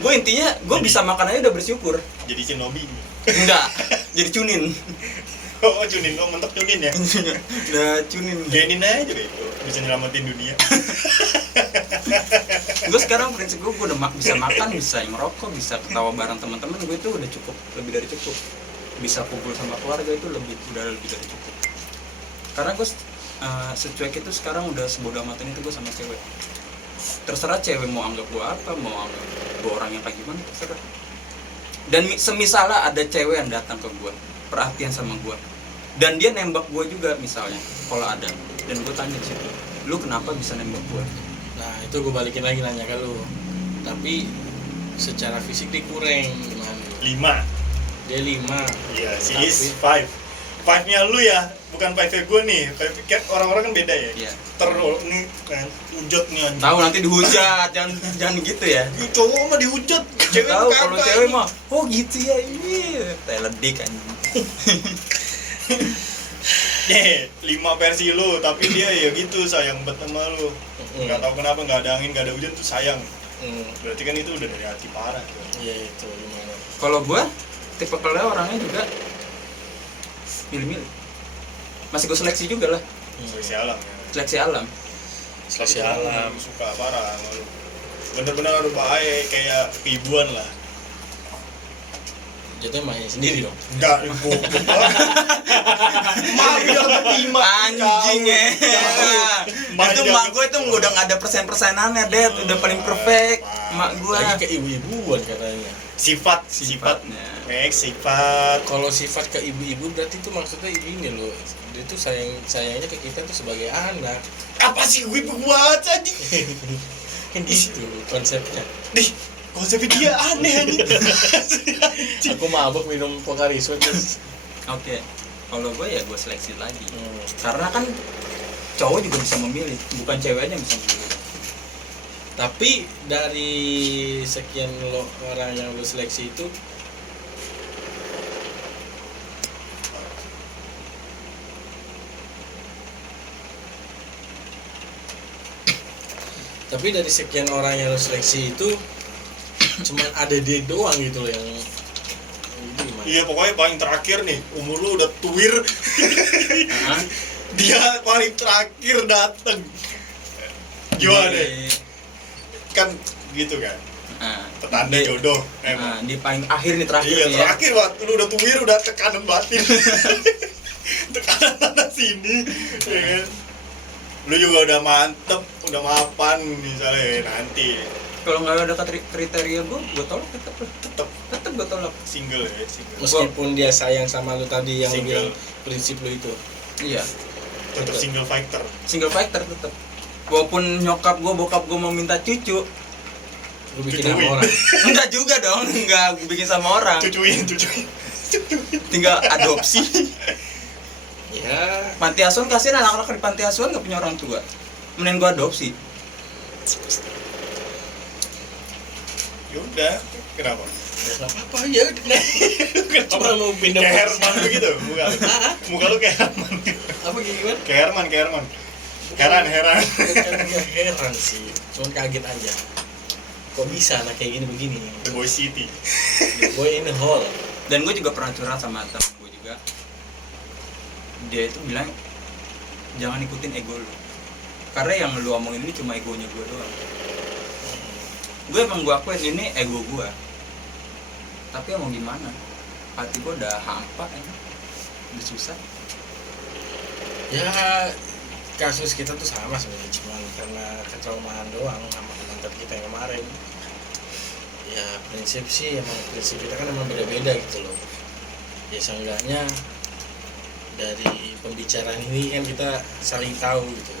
gue intinya gue bisa makan aja udah bersyukur. jadi shinobi. Enggak, jadi cunin. Oh cunin, mentok cunin ya. Udah cunin. Genin aja itu bisa nyelamatin dunia. Gue sekarang prinsip gue udah bisa makan, bisa ngerokok, bisa ketawa bareng teman-teman, gue itu udah cukup, lebih dari cukup. Bisa kumpul sama keluarga itu udah lebih dari cukup. Karena gue secuek itu sekarang udah sebodoh amatan itu gue sama cewek. Terserah cewek mau anggap gue apa, mau anggap gue orang yang kayak gimana, terserah. Dan semisalnya ada cewek yang datang ke gue, perhatian sama gue, dan dia nembak gue juga misalnya, kalau ada, dan gue tanya di situ, lu kenapa bisa nembak gue? Nah itu gue balikin lagi nanya ke lu. Tapi secara fisik dia kurang gimana? 5. Dia 5. Iya, Tapi- is 5. 5-nya lu ya, bukan 5-nya gue nih. Kan orang-orang kan beda ya. Iya. Nih kan, ujot nih anjing. Tahu nanti dihujat, jangan gitu ya. Ih, cowok mah dihujat, cewek Tahu mah kalau kagak, cewek anjing. mah, oh gitu ya ini, teledik anjing. Nih, 5 versi lu, tapi dia ya gitu sayang banget sama lu. nggak tahu kenapa nggak ada angin nggak ada hujan tuh sayang. Hmm. Berarti kan itu udah dari hati parah tuh. Iya itu gimana? Kalau gue tipe kalau orangnya juga milih-milih. Masih gue seleksi juga lah, Seleksi alam ya. seleksi alam. Seleksi alam. Suka parah sama lu. Bener-bener ada baik kayak keibuan lah. Jatuhnya main sendiri dong. Enggak, goblok banget. Mario berlima. Anjing ya. Mak Itu dia- mak gue tuh udah nggak ada persenannya, Dad. Udah paling perfect. Mak gue. Lagi ke ibu-ibuan katanya. Sifat. Sifat. Kalau sifat ke ibu-ibu berarti itu maksudnya ini loh. Dia tuh sayangnya ke kita tuh sebagai anak. Apa sih gue buat aja? Kan gitu konsepnya. Dih, konsepnya dia aneh anjing. Aku mabuk minum Pocari Sweat terus. Oke. Kalau gue ya gue seleksi lagi. Hmm. Karena kan cowok juga bisa memilih, bukan ceweknya yang bisa memilih. Tapi dari sekian orang yang lu seleksi itu, tapi dari sekian orang yang lu seleksi itu cuman ada dia doang gitu loh yang itu gimana? Iya, pokoknya paling terakhir nih, umur lu udah tuir. Hah? Dia paling terakhir dateng. Gimana deh? Kan gitu kan. Nah, Petanda di- jodoh Nah, emang. di paling akhir nih terakhir Iya, nih ya. terakhir banget. Lu udah tuir, udah tekanan batin. Tekanan sana sini, ya kan? Lu juga udah mantep, udah mapan misalnya nanti Kalau nggak ada kriteria gue tolak tetep gue tolak. single ya, single. Meskipun dia sayang sama lu tadi yang lu Single. bilang prinsip lu itu. Iya, Tetap single fighter. single fighter tetep. Walaupun nyokap gue, bokap gue mau minta cucu, Lu bikin Cucuin. sama orang. enggak juga dong, enggak gue bikin sama orang. Cucuin. Tinggal adopsi. Ya, Panti asuhan, kasihan anak-anak di panti asuhan nggak punya orang tua. Mending gue adopsi. Yaudah, kenapa? ya nggak apa-apa ya. Cuma mau pindah Kayak posisi. Herman begitu, muka lu. Muka lu kayak Herman. Apa gimana? Kayak Herman. Heran. Kan nggak heran sih, cuma kaget aja. Kok bisa anak kayak gini begini? The Boy City. The boy in the hall. Dan gue juga pernah curhat sama temen gue juga. Dia itu bilang jangan ikutin ego lu, karena yang lu omongin ini cuma egonya gue doang. Gue emang gue akuin ini ego gue, tapi ya mau gimana, hati gue udah hampa ya. Udah susah. Ya kasus kita tuh sama sebenarnya, cuma karena ketraumaan doang sama mantan kita yang kemarin. Ya prinsip sih emang prinsip kita kan emang beda-beda gitu loh. Ya seenggaknya dari pembicaraan ini kan kita saling tahu gitu.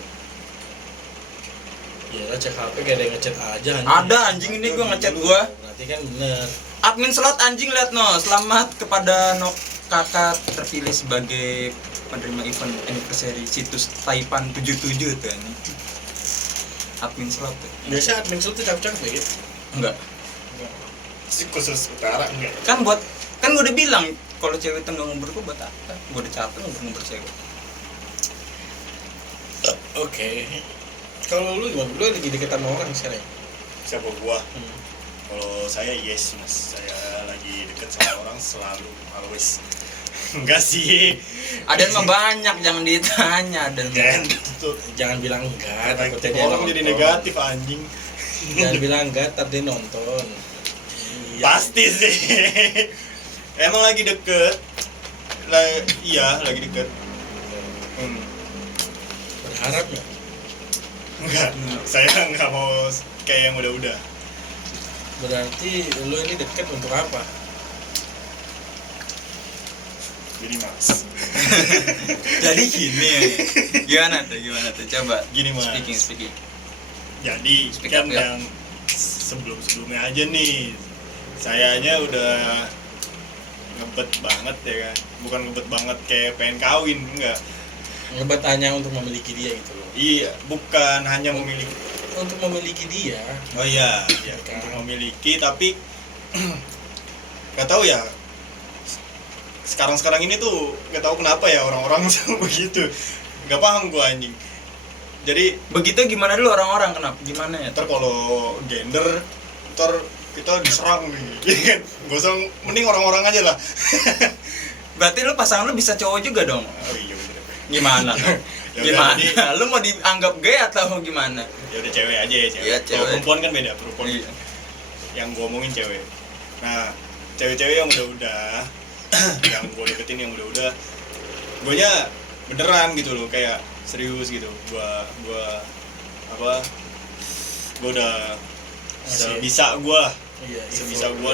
Ya lah cek HP gak ada yang ngechat aja anjing. Ada anjing ini gue ngechat gue. Berarti kan bener. Admin slot anjing, liat no, selamat kepada no kakak terpilih sebagai penerima event anniversary situs Taipan 77 tuh anjing. Admin slot tuh. Biasa admin tuh cakep-cakep ya gitu. Enggak. Si khusus utara enggak. Kan gue udah bilang kalau cewek itu nggak ngubur gue buat apa? Gue udah capek ngubur cewek. Oke. Kalau lu gimana? Lu lagi deket sama orang sekarang? Siapa gua? Kalau saya yes mas, saya lagi deket sama orang selalu always. Enggak sih. Ada mah banyak, jangan ditanya. Ada Kan mah. Jangan bilang enggak, takutnya dia orang jadi nonton. negatif anjing. Jangan bilang enggak, ntar dia nonton. Iya. Pasti sih. Emang lagi deket. Iya lagi deket. Berharap nggak? Enggak. Saya nggak mau kayak yang udah-udah. Berarti lu ini deket untuk apa? Gini mas. Jadi gini. Gimana tuh? Coba. Gini mas. Speaking. Jadi Speak kan up, ya. yang sebelumnya aja nih, sayanya udah ngebet banget ya kan, bukan ngebet banget kayak pengen kawin, enggak. Ngebat hanya untuk memiliki dia gitu loh. Iya, bukan hanya memiliki. Untuk memiliki dia. Oh iya, iya Kan. untuk memiliki, tapi nggak tahu ya. Sekarang ini tuh nggak tahu kenapa ya orang-orang begitu, nggak paham gua anjing. Jadi Begitu gimana dulu orang-orang kenapa? Gimana ya? ntar kalau gender ntar kita diserang nih kan gak usah, mending orang-orang aja lah. Berarti lu pasangan lu bisa cowok juga dong. Oh iya bener. Gimana? Ya udah, Gimana? jadi- Lu mau dianggap gay atau gimana? Ya udah cewek aja ya cewek. Iya, Kalau cewek. perempuan kan beda, perempuan Iya. yang gue omongin cewek. Nah cewek-cewek yang udah yang gue deketin yang udah guanya beneran gitu loh, kayak serius gitu. Gue apa? Gue udah sebisa gue lah, Iya, sebisa gue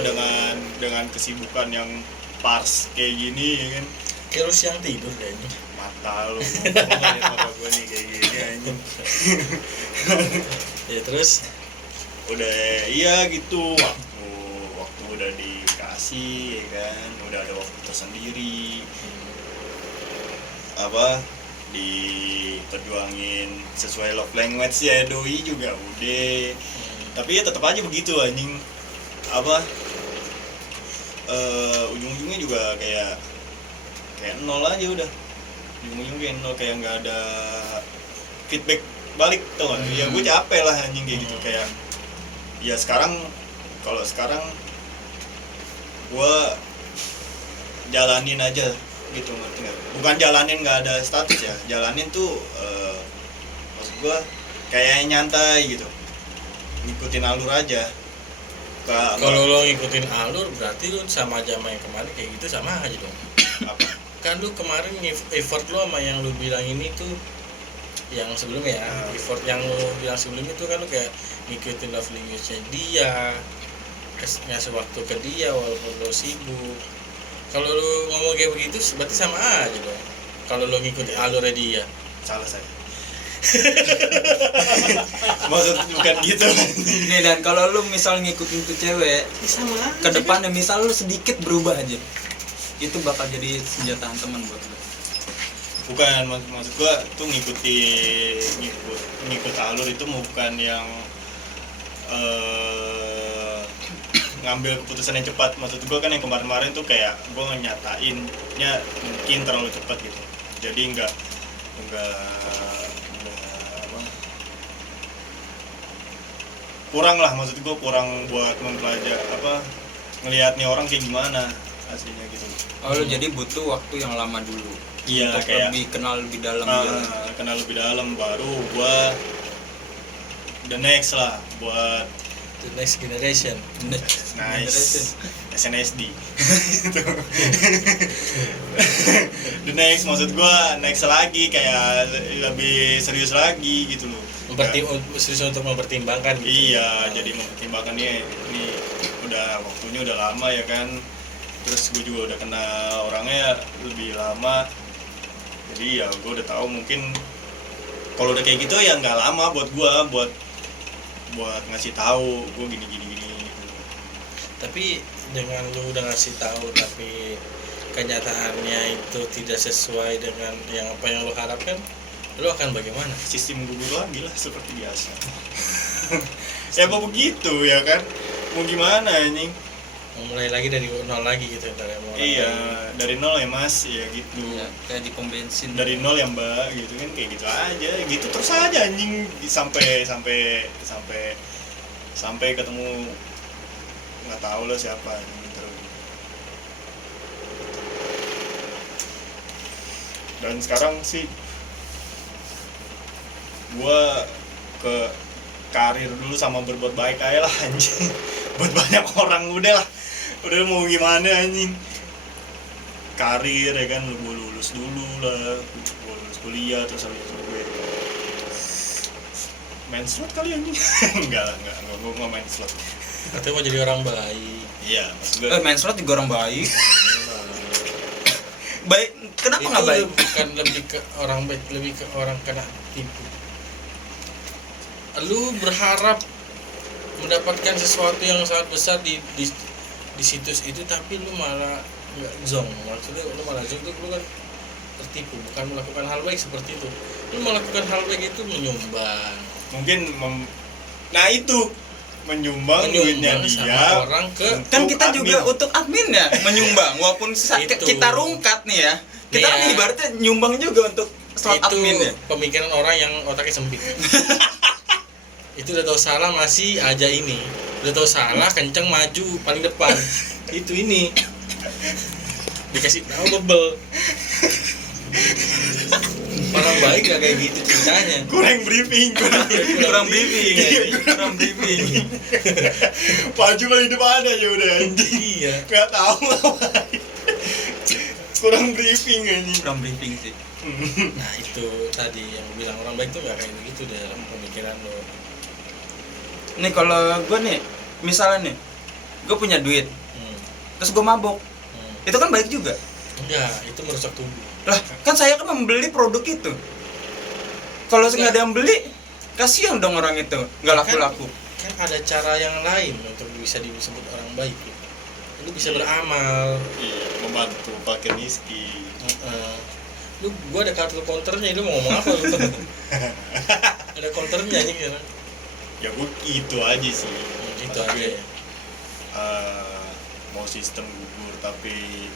dengan kesibukan yang pars kayak gini ya kan. terus yang tidur kayaknya. Mata lu, ngomongin mata gue nih kayak gini anjing. Ya terus Udah iya gitu, waktu udah dikasih ya kan, udah ada waktu tersendiri, apa diperjuangin sesuai love language ya doi juga udah, tapi ya tetap aja begitu anjing, apa ujung-ujungnya juga kayak nol aja udah, ujung-ujungnya kayak nol, kayak nggak ada feedback balik tau gak? Ya gue capek lah anjing kayak gitu, kayak ya kalau sekarang gue jalanin aja gitu, ngerti nggak? Bukan jalanin nggak ada status ya, jalanin tuh maksud gue kayak nyantai gitu, ngikutin alur aja. kalau lo ngikutin alur berarti lo sama aja sama yang kemarin kayak gitu, sama aja dong. apa? Kan lu kemarin effort lo sama yang lu bilang ini tuh yang sebelumnya ya, effort yang lu bilang sebelumnya tuh kan lu kayak ngikutin love language-nya dia, ngasih waktu ke dia walaupun lo sibuk. Kalau lu ngomong kayak begitu berarti sama aja dong kalau lo ngikutin alurnya dia. Salah saya. Maksud bukan gitu. Nih, dan kalau lu misal ngikutin tuh cewek, Sama aja. ke depannya misal lu sedikit berubah aja, itu bakal jadi senjata teman buat lu. Bukan, maksud gua tuh ngikut alur itu bukan yang ngambil keputusan yang cepat. Maksud gua kan yang kemarin-kemarin tuh kayak gua nyatainnya mungkin terlalu cepat gitu, jadi enggak apa, kurang lah, maksud gua kurang buat mempelajari apa, ngelihat nih orang kayak gimana aslinya gitu. Oh, lu jadi butuh waktu yang lama dulu. Iya, untuk kayak lebih kenal lebih dalam dia. kenal lebih dalam, baru gua the next lah buat The next generation. nice SNSD. The next, maksud gua next lagi, kayak lebih serius lagi gitu loh. Serius untuk mempertimbangkan gitu. Iya, jadi mempertimbangkan ini udah waktunya udah lama ya kan. Terus gue juga udah kenal orangnya lebih lama. Jadi ya gue udah tahu mungkin kalau udah kayak gitu ya nggak lama buat gue buat ngasih tahu gue gini. Tapi dengan lu udah ngasih tahu tapi kenyataannya itu tidak sesuai dengan yang apa yang lu harapkan, lu akan bagaimana? Sistem gugur lagi lah seperti biasa. Ya apa begitu ya kan, mau gimana anjing. Mulai lagi dari nol lagi gitu ntar ya, mau Iya, lagi. dari nol ya mas, ya gitu. Iya, kayak di pom bensin. Dari nol ya mbak, gitu kan, kayak gitu aja, gitu terus aja anjing sampai ketemu, nggak tahu lah siapa anjing terus. Dan sekarang sih gua ke karir dulu sama berbuat baik aja lah anjing. Buat banyak orang udah mau gimana anjing, karir ya kan, gue lulus dulu lah, gue lulus kuliah terus habis itu gue main slot kali anjing. enggak gue nggak main slot. Katanya mau jadi orang baik. Iya maksud gue Main slot juga orang baik. Baik, kenapa Itu nggak baik? bukan lebih ke orang baik, lebih ke orang kena tipu. Lu berharap mendapatkan sesuatu yang sangat besar di situs itu, tapi lu malah nggak zong. Maksudnya lu malah zong itu lu kan tertipu, bukan melakukan hal baik seperti itu. Lu melakukan hal baik itu menyumbang nah itu menyumbang duitnya sama dia orang ke Kan kita admin. juga untuk admin ya menyumbang, walaupun Itu. kita rungkat nih ya. Kita kan Iya. ibaratnya nyumbang juga untuk slot itu admin ya. pemikiran orang yang otaknya sempit. Itu udah tahu salah masih aja ini, udah tahu salah kenceng maju paling depan. Itu ini dikasih tahu bebel. Orang baik gak kayak gitu ceritanya. kurang briefing. Kurang briefing. Maju paling depan aja udah anjing. Iya. Gak tahu apa. Kurang briefing anjing. Kurang briefing sih. Nah itu tadi yang bilang orang baik tuh gak kayak begitu dalam pemikiran lo. Nih kalau gue nih, misalnya nih, gue punya duit, terus gue mabok, itu kan baik juga. Enggak, itu merusak tubuh. Lah, kan saya kan membeli produk itu. Kalau nggak ada yang beli, kasihan dong orang itu, nggak laku-laku. Kan ada cara yang lain untuk bisa disebut orang baik. Lu bisa beramal. Iya, membantu fakir miskin. Lu gua ada kartu counternya, lu mau ngomong apa lu? Ada counternya aja kan. Ya gue itu aja sih. Gitu aja ya. Mau sistem gugur tapi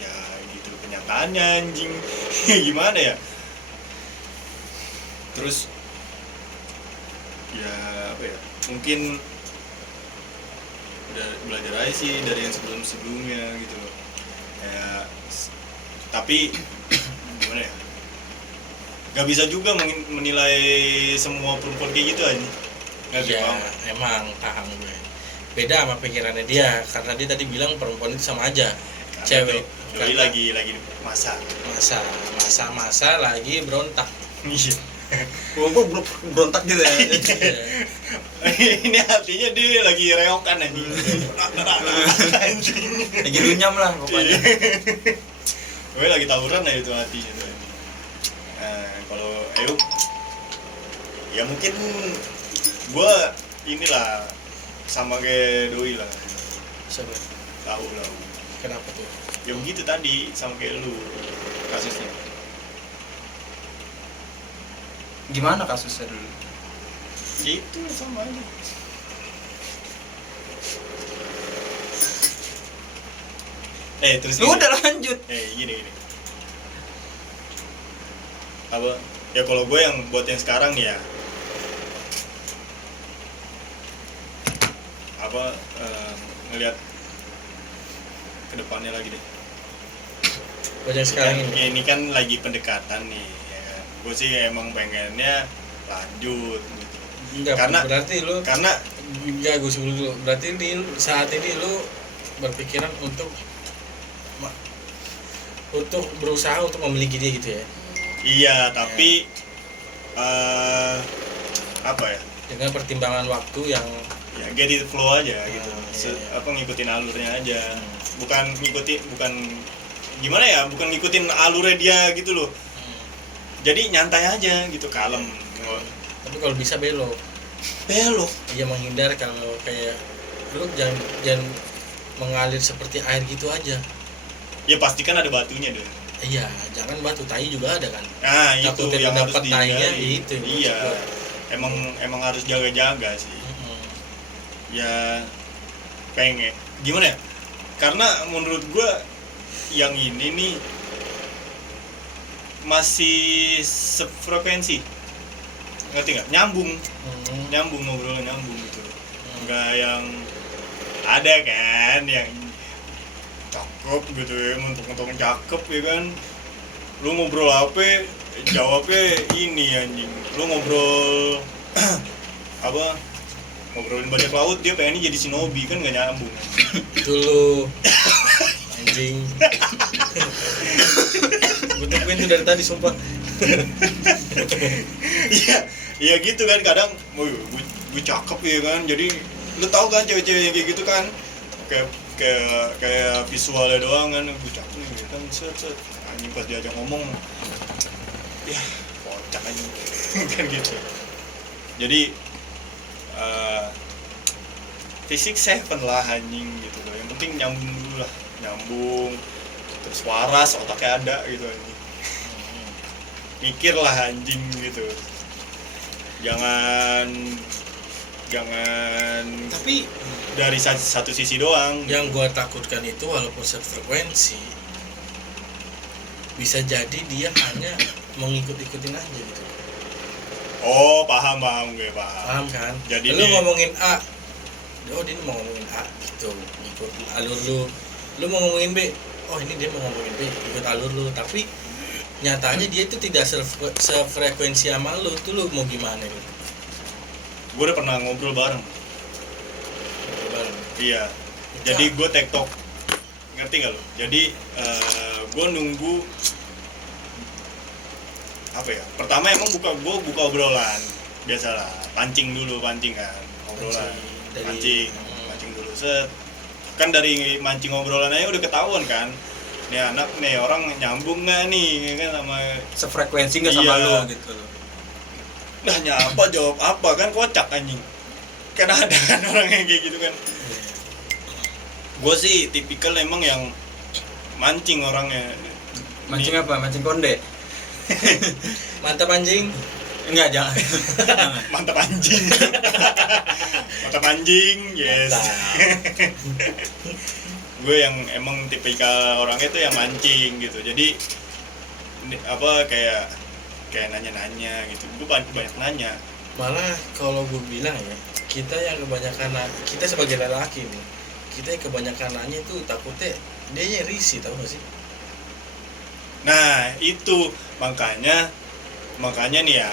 ya gitu kenyataannya anjing. Gimana ya? Terus ya apa ya? Mungkin udah belajar aja sih dari yang sebelumnya gitu loh. Kayak tapi gimana ya? Gak bisa juga menilai semua perempuan kayak gitu aja. Gak Iya, paham. emang paham gue. Beda sama pikirannya dia, karena dia tadi bilang perempuan itu sama aja. Cewek. Doi lagi masa. Masa lagi berontak. Iya. Gue berontak gitu ya. Iya. Ini artinya dia lagi reokan anjing. Lagi lunyam lah pokoknya. Gue lagi tawuran lah itu hatinya tuh. Nah, kalau Ayub ya mungkin gue inilah sama kayak Doi lah. Siapa? Tahu. Kenapa tuh? Ya begitu tadi sama kayak lu kasusnya. Gimana kasusnya dulu? Ya itu sama aja. Terus Lu udah lanjut. Gini. Apa? Ya kalau gue yang buat yang sekarang ya apa ngelihat ke depannya lagi deh. Buat yang sekarang Ya, ini. ini kan lagi pendekatan nih ya kan. Gue sih emang pengennya lanjut gitu. Enggak, berarti lu Karena enggak, gue sebelum dulu. Berarti saat ini lu berpikiran untuk berusaha untuk memiliki dia gitu ya. iya, tapi apa ya? Dengan pertimbangan waktu yang Ya get it flow aja gitu. Iya. Apa ngikutin alurnya aja. Bukan gimana ya? Bukan ngikutin alurnya dia gitu loh. Jadi nyantai aja gitu, kalem. tapi kalau bisa belok. Iya, menghindar kalau kayak lu jangan mengalir seperti air gitu aja. Ya pasti kan ada batunya deh. Iya, jangan batu, tai juga ada kan. Nah, itu Takutnya yang harus dapat tainya, dihindari. itu yang Iya. maksud Emang harus jaga-jaga sih. Ya pengen gimana ya? Karena menurut gua yang ini nih masih sefrekuensi, ngerti nggak? Nyambung ngobrolnya nyambung gitu. Nggak yang ada kan yang cakep gitu ya, mentok-mentok cakep ya kan. Lu ngobrol apa jawabnya ini anjing. Lu ngobrol apa, ngobrolin bajak laut, dia pengennya jadi shinobi, kan nggak nyambung. Dulu anjing. Gue tungguin tuh dari tadi sumpah. Iya gitu kan, kadang gue cakep ya kan, jadi lu tahu kan cewek-cewek yang kayak gitu kan, kayak visualnya doang kan, gue cakep nih gitu kan, set anjing pas diajak ngomong ya kocak aja kan gitu. Jadi fisik seven lah anjing gitu loh, yang penting nyambung dulu lah, nyambung terus waras, otaknya ada gitu anjing, mikir lah anjing gitu, jangan Tapi dari satu sisi doang. yang gua takutkan itu walaupun sefrekuensi, bisa jadi dia hanya mengikut-ikutin aja gitu. Oh, paham gue paham. Paham kan? Jadi lu ngomongin A, oh dia mau ngomongin A gitu, ikut alur lu. Lu mau ngomongin B, oh ini dia mau ngomongin B, ikut alur lu. Tapi nyatanya dia itu tidak sefrekuensi sama lu. Tuh lu mau gimana nih? Gue udah pernah ngobrol bareng. Iya. Jadi gue TikTok, ngerti gak lo? Jadi gue nunggu apa ya? Pertama emang buka obrolan, biasalah pancing kan, obrolan, pancing dulu set. Kan dari mancing obrolan aja udah ketahuan kan, nih anak nih orang nyambung nggak nih kan sama sefrekuensi nggak sama lo gitu. Nah nyapa jawab apa kan kocak anjing. Karena ada kan orang yang kayak gitu kan. Gue sih tipikal emang yang mancing orangnya. Mancing apa? Mancing konde? Mantap anjing. Enggak, jangan. Mantap anjing. Mantap anjing, yes. Gue yang emang tipikal orangnya tuh yang mancing gitu. Jadi apa kayak nanya-nanya gitu. Gue banyak nanya. Malah kalau gue bilang ya, kita yang kebanyakan kita sebagai lelaki nih, kita yang kebanyakan nanya itu takutnya dia risih, tau gak sih? Nah itu makanya nih ya,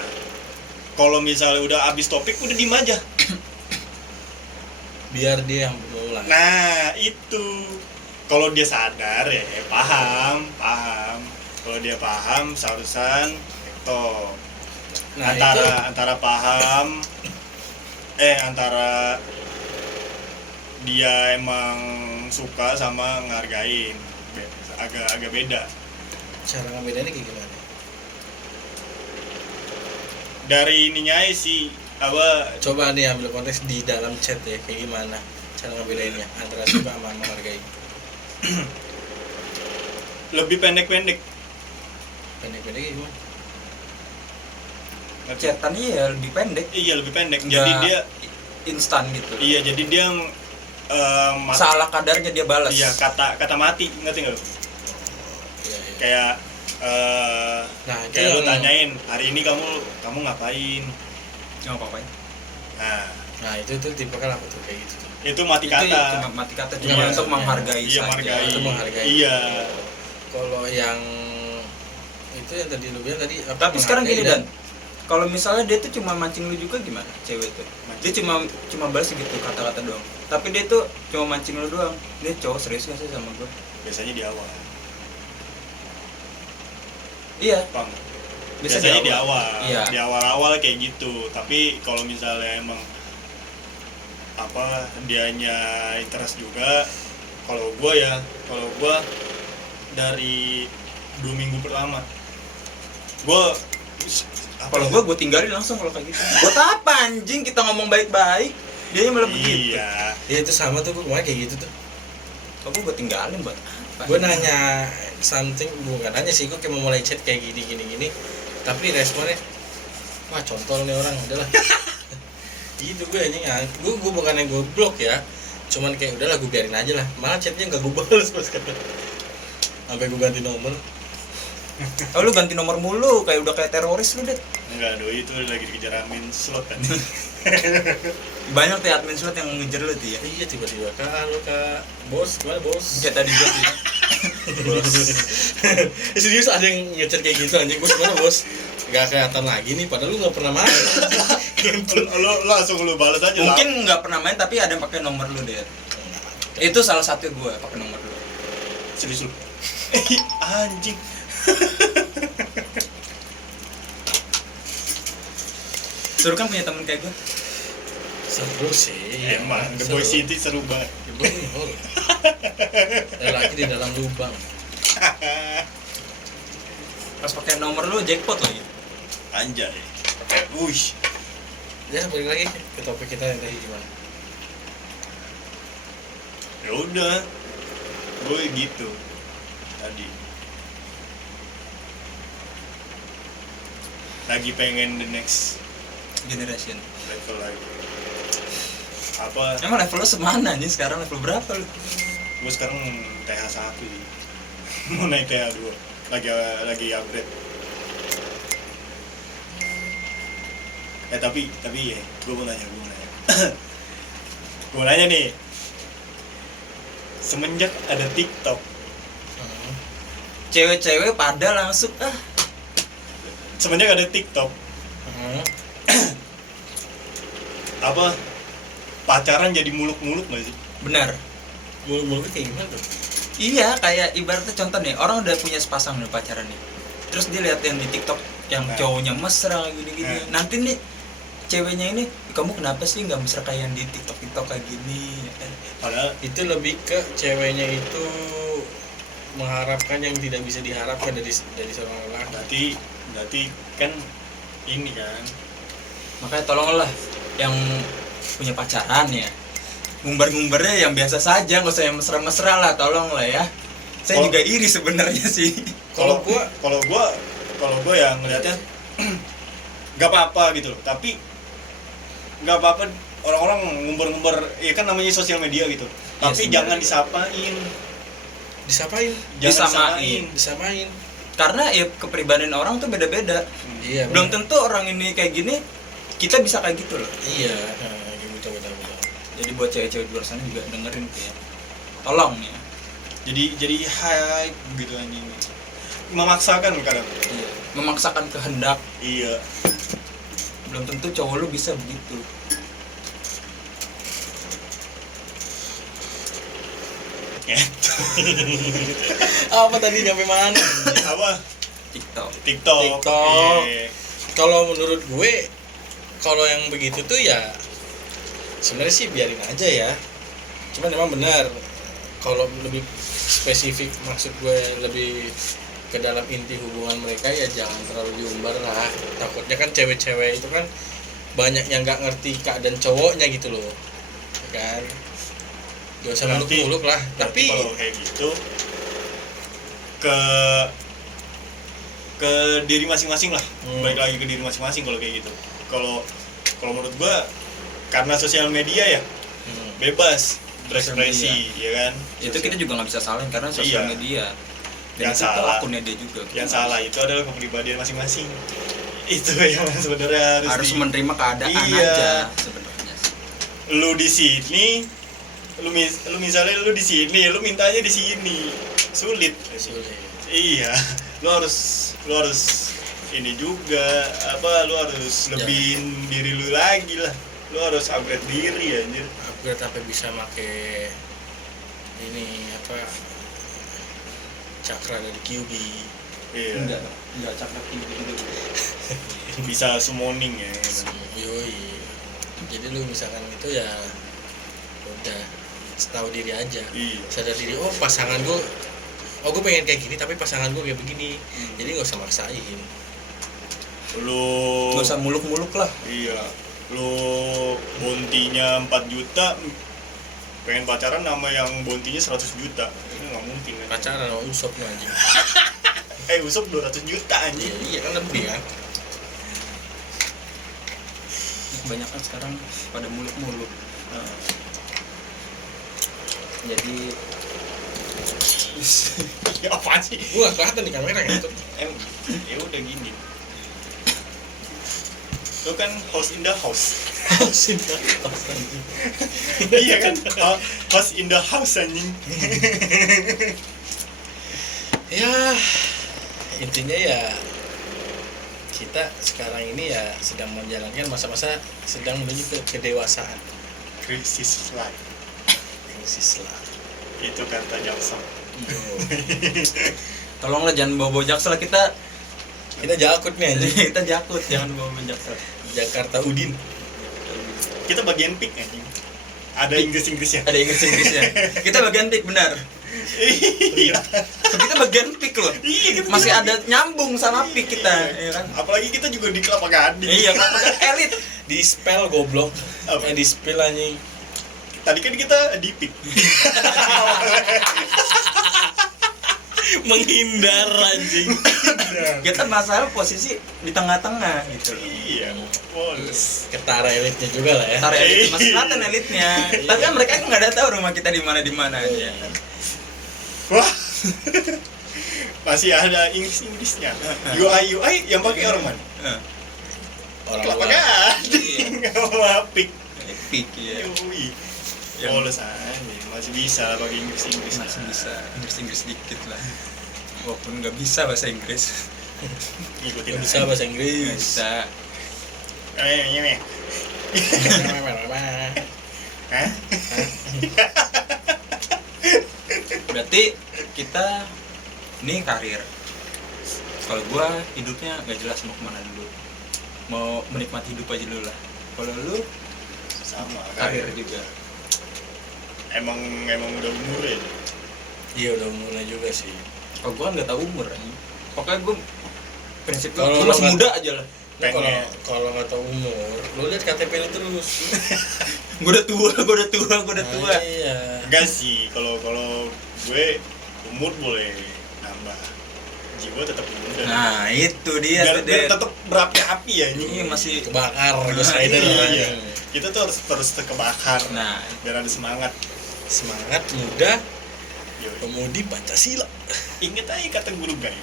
kalau misalnya udah habis topik udah diem aja. Biar dia yang mulai. Nah itu kalau dia sadar ya paham. Kalau dia paham seharusan TikTok. Nah, antara paham antara dia emang suka sama ngargain agak beda. Cara ngebedainnya kayak gimana? Dari ininya aja sih apa, coba nih ambil konteks di dalam chat ya, kayak gimana cara ngebedainnya antara suka sama menghargai? lebih pendek-pendek gimana? Chatan iya lebih pendek. Iya lebih pendek. Nggak jadi dia instan gitu. Iya jadi dia salah kadarnya dia balas. Iya kata mati, ngerti nggak lo? Iya. Kayak nah kayak lo tanyain hari ini kamu ngapain? Ngapain? Nah itu tipe kan apa tuh kayak gitu tuh? Itu mati Itu kata. cuma mati kata Iya, cuma untuk menghargai Iya, saja. menghargai. Itu menghargai. Iya. Kalau yang itu yang tadi lu bilang tadi apa? Tapi sekarang gini menghargai Dan, kalau misalnya dia tuh cuma mancing lu juga gimana? Cewek tuh. Dia cuma balas gitu kata-kata doang. Tapi dia tuh cuma mancing lu doang. Dia cowok serius gak sih sama gue? Biasanya di awal. Iya. Bang. Biasanya di awal. Iya. Di awal-awal kayak gitu. Tapi kalau misalnya emang apa dianya interest juga, kalau gue dari 2 minggu pertama Kalau gue tinggalin langsung kalau kayak gitu. Buat apa anjing kita ngomong baik-baik? Dia malah begitu. Iya. Ya itu sama tuh gue kemarin kayak gitu tuh. Kok gue tinggalin buat apa? Gue nanya something, bukan nanya sih, gue kayak mau mulai chat kayak gini. Tapi responnya, wah contol nih orang, udahlah. Gitu gue anjing, gue bukannya gue blok ya, cuman kayak udahlah gue biarin aja lah. Malah chatnya nggak gue balas pas kata, sampai gue ganti nomor. Oh lu ganti nomor mulu, kayak udah kayak teroris lu, Det. Enggak, doi itu lagi dikejar admin slot kan. Banyak tuh admin slot yang ngejar lu tuh ya. Iya tiba-tiba kak bos, gimana bos? Kayak tadi gue sih. Bos. Serius ada yang ngechat kayak gitu anjing, bos gimana bos? Gak kelihatan lagi nih, padahal lu gak pernah main. Lo langsung lu balas aja. Mungkin nggak pernah main tapi ada yang pakai nomor lu, Det. Itu salah satu gue pakai nomor lu. Serius lu. Anjing. Seru kan punya temen kayak gue. Seru sih. Emang The Boy City seru banget. Lagi di dalam lubang. Pas pakai nomor lu jackpot lagi. Anjay. Wush. Ya balik lagi ke topik kita yang tadi gimana? Ya udah. Gue gitu. Tadi. Lagi pengen the next Generation. level lagi. Apa? Emang level lu semana nih sekarang, level berapa lu? Gue sekarang TH1 sih. Mau naik TH2. lagi upgrade. Tapi ya, gue mau nanya. Gue mau nanya nih. Semenjak ada TikTok, cewek-cewek pada langsung semenjak ada TikTok, apa pacaran jadi muluk-muluk nggak sih? benar. Muluk-muluknya kayak gimana tuh? Iya, kayak ibaratnya contoh nih, orang udah punya sepasang nih pacaran nih. Terus dia lihat yang di TikTok yang Nah. cowoknya mesra gini-gini. Nanti nih ceweknya ini, kamu kenapa sih nggak mesra kayak yang di TikTok kayak gini? Padahal Itu lebih ke ceweknya itu mengharapkan yang tidak bisa diharapkan dari seorang lelaki. berarti kan ini kan Makanya tolonglah yang punya pacaran ya, ngumbar-ngumbarnya yang biasa saja, nggak usah yang mesra-mesra lah, tolong lah ya. Saya juga iri sebenarnya sih. kalau gua yang ngelihatnya nggak apa-apa gitu loh, tapi nggak apa-apa orang-orang ngumbar-ngumbar, ya kan namanya sosial media gitu, tapi jangan disapain. Disamain. Karena ya kepribadian orang tuh beda-beda. Iya. Belum benar. tentu orang ini kayak gini kita bisa kayak gitu loh. Iya, gitu. Jadi buat cewek-cewek di luar sana juga dengerin kayak, tolong ya. Jadi hype gitu anjing, memaksakan kadang. Iya. Memaksakan kehendak. Iya. Belum tentu cowok lu bisa begitu. Apa tadi nyampe mana? Apa? TikTok. TikTok. Iya. Kalau menurut gue, kalau yang begitu tuh ya sebenarnya sih biarin aja ya. Cuman emang benar, kalau lebih spesifik maksud gue lebih ke dalam inti hubungan mereka ya jangan terlalu diumbar lah. Takutnya kan cewek-cewek itu kan banyak yang nggak ngerti keadaan cowoknya gitu loh, kan? Gak usah muluk-muluk lah. Tapi kalau kayak gitu ke diri masing-masing lah. Balik lagi ke diri masing-masing kalau kayak gitu. Kalau menurut gua karena sosial media ya bebas berekspresi, ya kan? Itu kita juga nggak bisa salahin karena sosial media. Dan Yang itu salah, akunnya dia juga. yang salah itu adalah kepribadian masing-masing. Itu yang sebenarnya harus menerima keadaan aja sebenarnya. Lu di sini, lu misalnya lu di sini, lu mintanya di sini, sulit. Iya, lu harus ini juga, lu harus lebihin diri lu lagi lah. Lu harus upgrade diri anjir. upgrade apa bisa make ini cakra dari QB. Iya. Enggak cakap gitu. Bisa summoning ya. Yoi. Jadi lu misalkan itu ya udah tahu diri aja. Iya. Sadar diri, pasangan gue gue pengen kayak gini tapi pasangan gue kayak begini. Jadi nggak usah maksain. Lu nggak usah muluk-muluk lah. Iya. Lu bontinya 4 juta pengen pacaran sama yang bontinya 100 juta. Ini nggak mungkin kan. Pacaran sama Usop lu anjing. Usop 200 juta anjing. Iya kan lebih kan. Kebanyakan sekarang pada muluk-muluk. Jadi Ya apaan sih? Gua nggak kelihatan di kamera gitu. Ya udah gini. Lu kan host in the house. Iya kan? Host in the house anjing. Ya intinya ya kita sekarang ini ya sedang menjalankan masa-masa sedang menuju ke kedewasaan. Krisis life. Krisis lah. Itu kata Jackson. tolonglah jangan bawa jaksel kita Jakut nih anjing. kita jakut, jangan bawa jaksel. Jakarta Udin. Kita bagian pick anjing. Ada Inggris-Inggrisnya. Ada Inggris-Inggrisnya. Kita bagian pick benar. Iya. Kita bagian pick loh. Iya, kita Masih bagian ada nyambung sama pick kita, ya kan? Apalagi kita juga di Kelapa Gading. Iya, kan elit. Di spell goblok. Apa? Di spell anjing. Tadi kan kita di pick. Menghindar anjing. Kita masalah posisi di tengah-tengah gitu. Iya. Bos. Ketara elitnya juga lah ya. Ntar elit masih kelihatan elitnya. Tapi kan mereka nggak ada tahu rumah kita di mana aja. Wah. masih ada Inggrisnya. UI yang pakai orang mana? Orang Kelapa luar. Gading sama Pik. Epic ya. UI. Yang- Polos aja, masih bisa pakai Inggris. Masih bisa Inggris dikit lah. Walaupun nggak bisa bahasa Inggris. Ngikutin Nggak bisa aja. bahasa Nggak Inggris. bisa. Ini. Hah? Berarti kita ini karir. Kalau gua hidupnya nggak jelas mau kemana dulu. Mau menikmati hidup aja dulu lah. Kalau lu Sama karir juga. Emang udah umur ya. Iya udah mulai juga sih. Kalau gua nggak tahu umur aja. Pokoknya gua prinsip gua, Kalau gua masih nggak- muda aja lah. Lu kalau Pengen. kalau nggak tahu umur, lu lihat KTP lu terus. Gua udah tua. Ah, iya. Enggak sih, kalau gue umur boleh nambah, jiwa tetap muda. Nah, itu dia biar tuh, Det. tetap berapi-api ya ini. Iya, masih. Kebakar Ghost Nah, Rider. Iya. Kita tuh harus terus kebakar. Nah, Biar ada semangat. Semangat muda, Yo, pemudi Pancasila. inget aja kata guru Gai,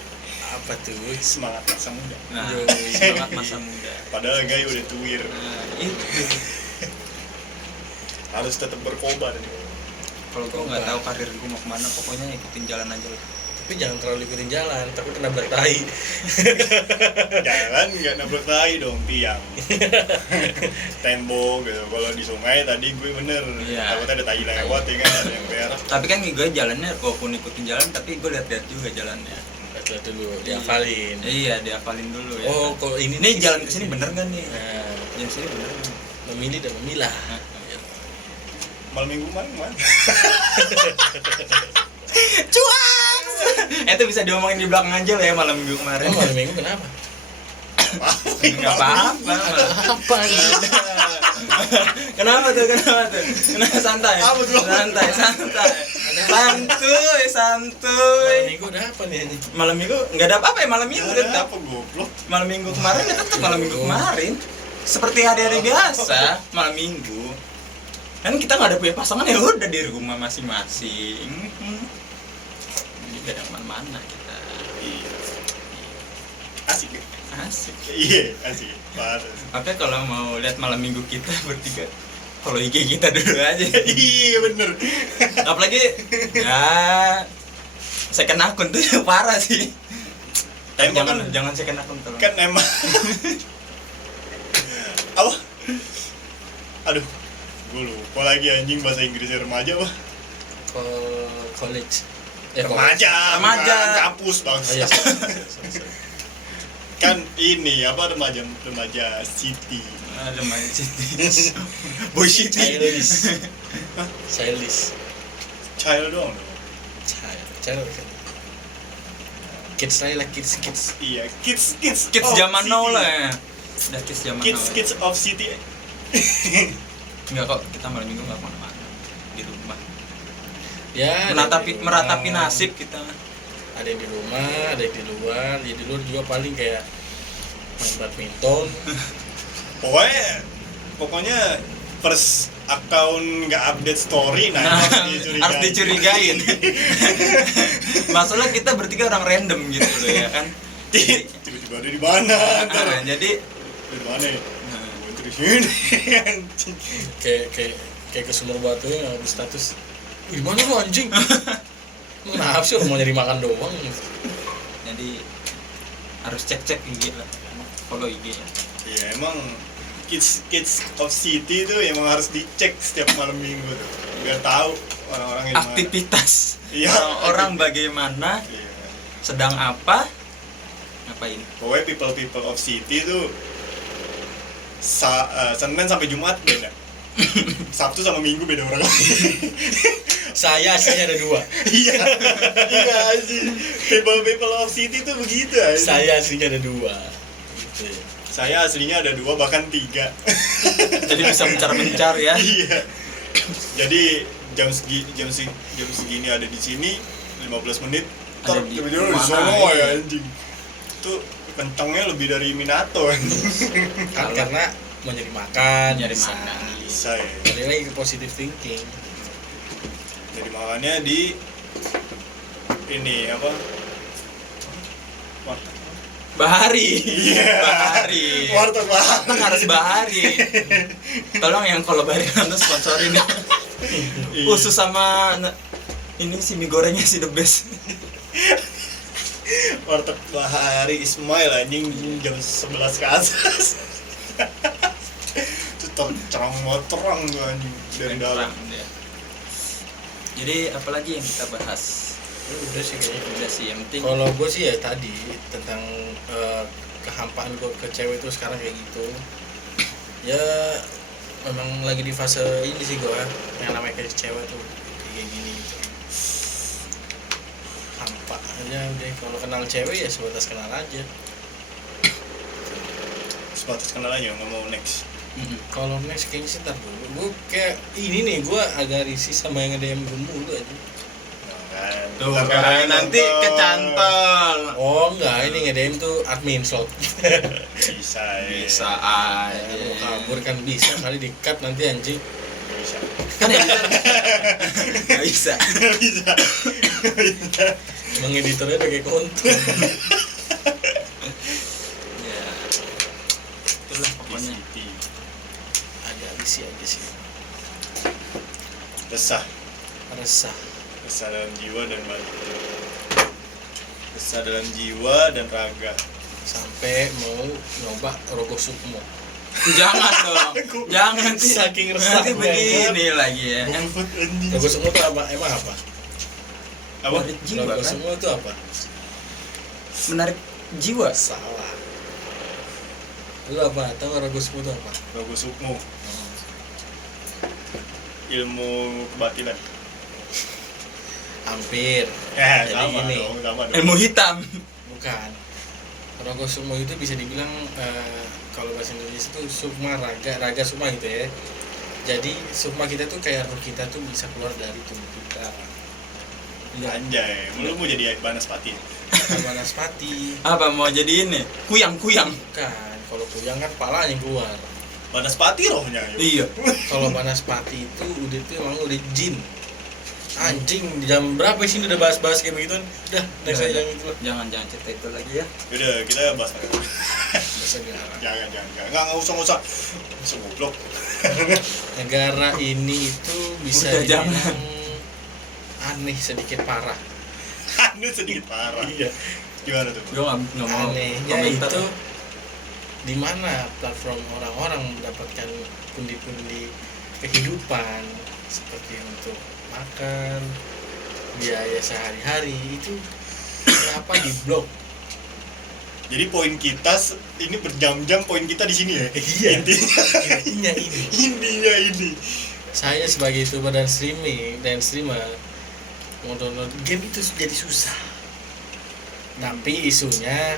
Apa tuh? semangat masa muda. nah, Yoi. semangat masa muda. Padahal Gai udah tuir, Nah, itu. harus tetap berkobar nih. Kalau gua nggak tahu karir gua mau kemana, pokoknya ikutin jalan aja lah. Tapi jangan terlalu ikutin jalan, takut kena black tie. Jalan nggak nabrak tai dong, tiang. Tembok gitu. Kalau di sungai tadi gue bener, Iya. takutnya ada tai lewat ya kan, ada yang berak. Tapi kan gue jalannya walaupun ikutin jalan, tapi gue lihat-lihat juga jalannya. Lihat dulu, dihafalin. Iya, dihafalin dulu ya. Oh, kalau ini Ini jalan ke sini bener nggak nih? Nah, Jalan sini bener nggak? memilih dan memilah. Nah. Malam minggu kemarin mana? Cuak! Itu bisa diomongin di belakang aja lah ya malam minggu kemarin. Oh, malam minggu kenapa? Nggak apa-apa. Apa ini? Kenapa tuh? Kenapa santai? Apa tuh? Santai. Santuy. Malam minggu udah apa nih ini? Malam minggu nggak ada apa-apa ya malam minggu Ada tetap. apa goblok? Malam minggu kemarin ya tetap malam minggu kemarin. Seperti hari-hari biasa, malam minggu. Kan kita nggak ada punya pasangan ya udah di rumah masing-masing. Jadi gak ada kemana-mana kita. Iya. Asik ya? Asik. Iya, asik. Parah. Oke, kalau mau lihat malam minggu kita bertiga, follow IG kita dulu aja. Iya bener. Apalagi ya second akun tuh parah sih. Emang Jangan second akun tolong. kan emang apa? Aduh, gue lupa lagi anjing bahasa Inggrisnya remaja apa? College. Remaja, Remaja. bukan kampus bang. Oh, iya, sorry. Kan ini apa remaja city. Ada main city. Boy city. Childish. Child dong. Child. Kids lah, kids. Iya, kids Kids of zaman city. now lah ya. Udah kids zaman now. Kids of city. Enggak kok, kita malam minggu enggak kemana-mana di rumah. Ya, Meratapi nasib kita. Ada yang di rumah, ada yang di luar. Ya di luar juga paling kayak main badminton. Pokoknya first account nggak update story, nah Harus dicurigain. Masalah kita bertiga orang random gitu loh ya kan. Tiba-tiba ada di mana? Ntar Jadi di mana ya? Gue terus ini. Anjing. kayak ke Sumur Batu yang habis status. Di mana lu anjing? Kenapa sih orang mau nyari makan doang? jadi harus cek IG lah. Follow IG-nya. Ya emang kids of city itu emang harus dicek setiap malam minggu tuh, biar tahu orang-orang yang mana. Aktivitas Iya, orang bagaimana, Iya. sedang apa, ngapain. Pokoknya people of city itu Senin sampai Jumat beda. Sabtu sama Minggu beda orang lain. Saya aslinya ada 2. Iya sih. People of city tuh begitu aja. Saya aslinya ada 2. Gitu ya. Saya aslinya ada 2 bahkan 3. Jadi bisa mencar-mencar ya. Iya. Jadi jam segini ada di sini 15 menit. Ada Ntar di tiba-tiba di mana, sono iya. ya anjing. Itu kencangnya lebih dari Minato anjing. Kan karena mau nyari makan, Nyari bisa. makan. Bisa ya. Balik lagi ke positive thinking. Jadi makannya di ini apa? Bahari. Iya. Bahari. Warteg Bahari. Kan harus Bahari. Tolong yang kalau Bahari nonton sponsorin ya. Iya. Usus sama ini si mie gorengnya sih the best. Warteg Bahari Ismail anjing jam 11 ke atas. Itu terang tuh anjing dari dalam. Jadi apalagi yang kita bahas? Udah sih kayaknya. Udah sih yang penting. Kalau gue sih ya tadi tentang kehampaan gue ke cewek itu sekarang kayak gitu. Ya memang lagi di fase ini sih gue, yang namanya kayak cewek tuh kayak gini gitu. Hampa aja udah, kalau kenal cewek ya sebatas kenal aja. Sebatas kenal aja nggak mau next. Kalau next kayaknya sih ntar dulu. Gue kayak ini nih, gue agak risih sama yang nge-DM gue mulu aja. Tuh kan nanti kecantol. Oh enggak, ini nge-DM tuh admin slot. Bisa ya. Bisa Mau aja. kabur kan bisa, kali di-cut nanti anjing. Bisa. Kan ya nggak bisa. Bisa. Emang editornya udah kayak konten. Ya. Itulah pokoknya. Agak risih aja sih. Resah. Resah. Resah dalam jiwa dan resah dalam jiwa dan raga. Sampai mau nyoba Rogo Sukmo. Jangan dong. Jangan sih. Saking Nanti resahnya. begini lagi ya. Bofut anjing. Rogo Sukmo itu apa? Emang apa? Apa? Menarik jiwa Rogo kan? Sukmo itu apa? Menarik jiwa. Salah. Lu apa? Tahu Rogo Sukmo itu apa? Rogo Sukmo. Ilmu kebatilan. Hampir. Ya, Jadi sama gini. dong, sama dong. Ilmu hitam. Bukan. Rogo Sukmo itu bisa dibilang kalau bahasa Indonesia itu sukma raga sukma gitu ya. Jadi sukma kita tuh kayak roh kita tuh bisa keluar dari tubuh kita. Anjay, lu mau jadi Banaspati? Banaspati. Apa mau jadi ini? Kuyang-kuyang. Bukan. Kalau kuyang kan palanya yang keluar. Banaspati rohnya. Iya. Kalau Banaspati itu emang udah jin. Anjing, jam berapa sih udah bahas-bahas kayak begitu? Udah, next aja yang itu lah. Jangan cerita itu lagi ya. Udah, kita bahas lagi. Bahasa negara. Jangan. Nggak usah. Bisa goblok. Negara ini itu bisa Udah, dibilang jangan. aneh sedikit parah. Anu sedikit parah. Iya. Gimana tuh? Gue nggak mau Anehnya komentar. itu di mana platform orang-orang mendapatkan pundi-pundi kehidupan seperti untuk makan, biaya sehari-hari itu kenapa diblok? Jadi poin kita ini berjam-jam poin kita di sini ya. Iya. Intinya Intinya ini. ini. Saya sebagai youtuber dan streamer mau download game itu jadi susah. Tapi isunya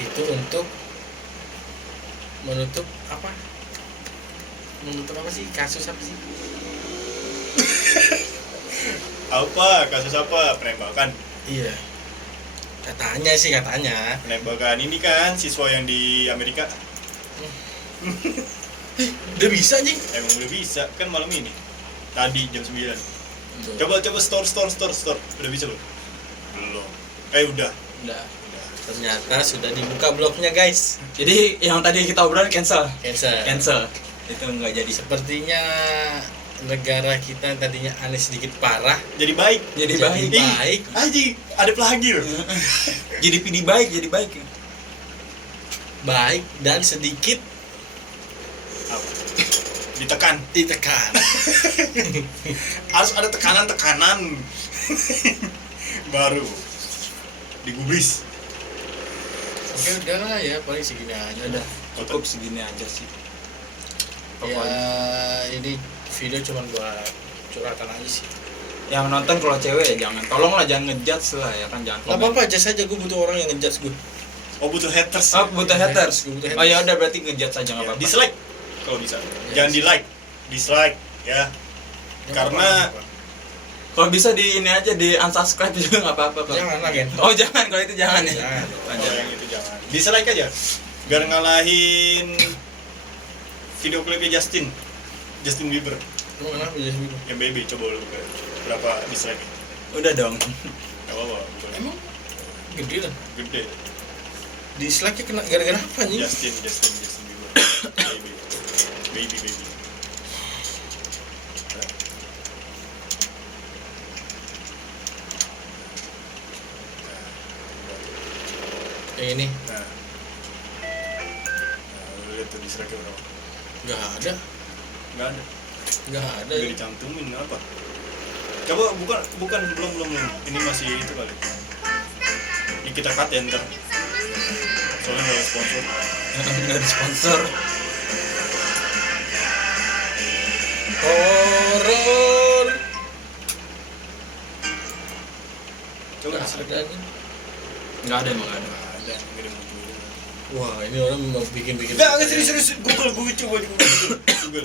itu untuk menutup apa? Menutup apa sih? Kasus apa sih? Apa? Kasus apa? Penembakan. Iya. Katanya. Penembakan ini kan siswa yang di Amerika. Udah bisa nih. Emang udah bisa kan malam ini. Tadi jam 9. Coba store. Udah bisa belum? Belum. Udah. Udah. Ternyata sudah dibuka blognya guys. Jadi yang tadi kita obrolin cancel. Cancel. Itu nggak jadi. Sepertinya negara kita yang tadinya aneh sedikit parah Jadi baik. Jadi baik. baik. Anjing, ada lagi loh. Jadi jadi baik. Baik dan sedikit Apa? Ditekan. Harus ada tekanan baru digubris. Oke udah lah ya, paling segini aja Udah cukup segini aja sih. Ya ini video cuma buat curhatan aja sih. Yang nonton kalau cewek ya tolonglah jangan ngejudge lah ya kan, jangan Gak apa-apa, aja saja gue butuh orang yang ngejudge gue. Oh, butuh haters. Oh, butuh haters. Gue butuh Oh ya udah berarti ngejudge aja nggak apa-apa. Dislike kalau bisa. Yes. Jangan di like, dislike ya. Karena Kalau bisa di ini aja di unsubscribe juga nggak apa-apa. Bang. jangan lah Gen. Oh jangan, kalau itu jangan ya. Jangan. kalau yang itu jangan. Dislike aja. Biar ngalahin video klipnya Justin Bieber. Lu kenapa jadi begitu? Yang baby coba lu berapa dislike? Udah dong. Enggak apa-apa, bukan. Emang gede lah. Gede. dislike-nya kena gara-gara apa nih? Justin Bieber. Baby. Yang ini Nah, lu lihat tuh dislike-nya berapa? nggak ada, Nggak ada. nggak Udah dicantumin apa? Coba bukan belum. Ini masih itu kali. Ini kita cut ya ntar. Soalnya nggak ada sponsor. Nggak ada sponsor. horor. Coba Nggak dislike. ada nih. Nggak ada, emang nggak ada. Nggak ada. Nggak ada muncul. Wah, ini orang mau bikin Nggak serius. Google coba Google.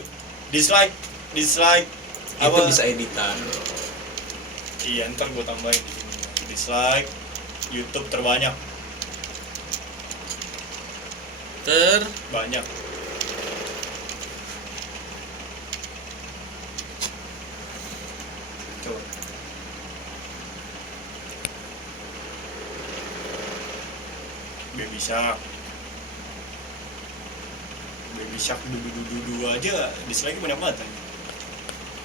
Dislike. Itu bisa editan. Iya, ntar gue tambahin di sini. Dislike YouTube terbanyak. Banyak. Coba. Baby Shark dudu aja dislike banyak banget aja.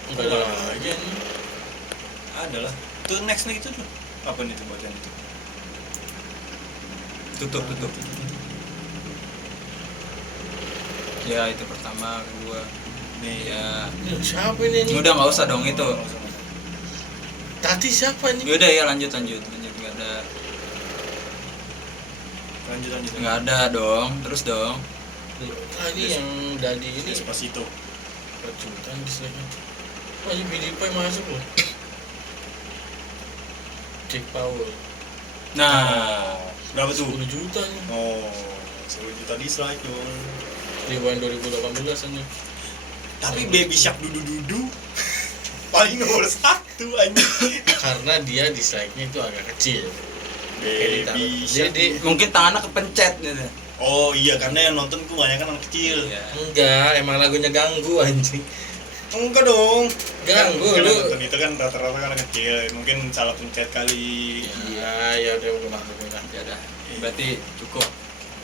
nggak ada lagi nih. Ada lah. Tuh next nih itu tuh. Apa nih tuh buatan itu? Tutup. Ya itu pertama, kedua. Nih Ya. Ini siapa ini? Udah nggak usah dong itu. Tadi siapa ini? Yaudah ya lanjut nggak ada. Lanjut. Nggak ada dong, terus dong. Ah, ini yang Dadi ini Despacito. racutan dislike-nya. Wah, ini PewDiePie masuk loh. Jake Paul Nah, Berapa tuh? 10 juta nih. Oh, 10 juta dislike dong. Rewind 2018 aja. Tapi Baby Shark dudu paling nomor 1 anjing. Karena dia dislike-nya itu agak kecil. Baby Shark. Jadi mungkin tangannya kepencet gitu. Oh iya, karena yang nonton kebanyakan anak kecil. Iya. enggak, emang lagunya ganggu anjing. Enggak dong. Ganggu, Kan lu. nonton itu kan rata-rata kan anak kecil. Mungkin salah pencet kali. Iya, ya udah gue maklum lah. Ya udah, berarti cukup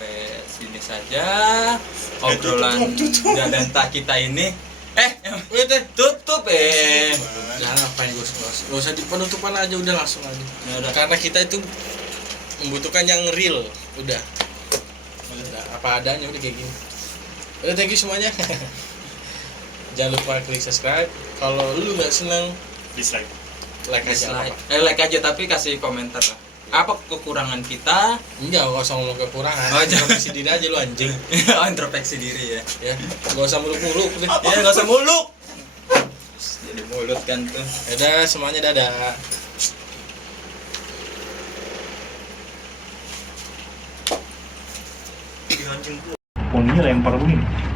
sampai sini saja obrolan tutup. Dadanta kita ini. Udah teh. Tutup Jangan ngapain gue gak usah di penutupan aja, udah langsung aja. Ya udah. Karena kita itu membutuhkan yang real. Udah apa adanya, udah kayak gini. Udah, thank you semuanya. Jangan lupa klik subscribe. Kalau lu nggak seneng, Dislike. like aja. Dislike. Apa. Like aja tapi kasih komentar lah. Apa kekurangan kita? Enggak, gak usah ngomong kekurangan. Oh, jangan. Introspeksi diri aja lu anjing. Introspeksi diri ya. Ya, gak usah muluk-muluk deh. Ya nggak usah muluk. Jadi mulut kan tuh. Dadah semuanya, dadah. Poninya lempar begini.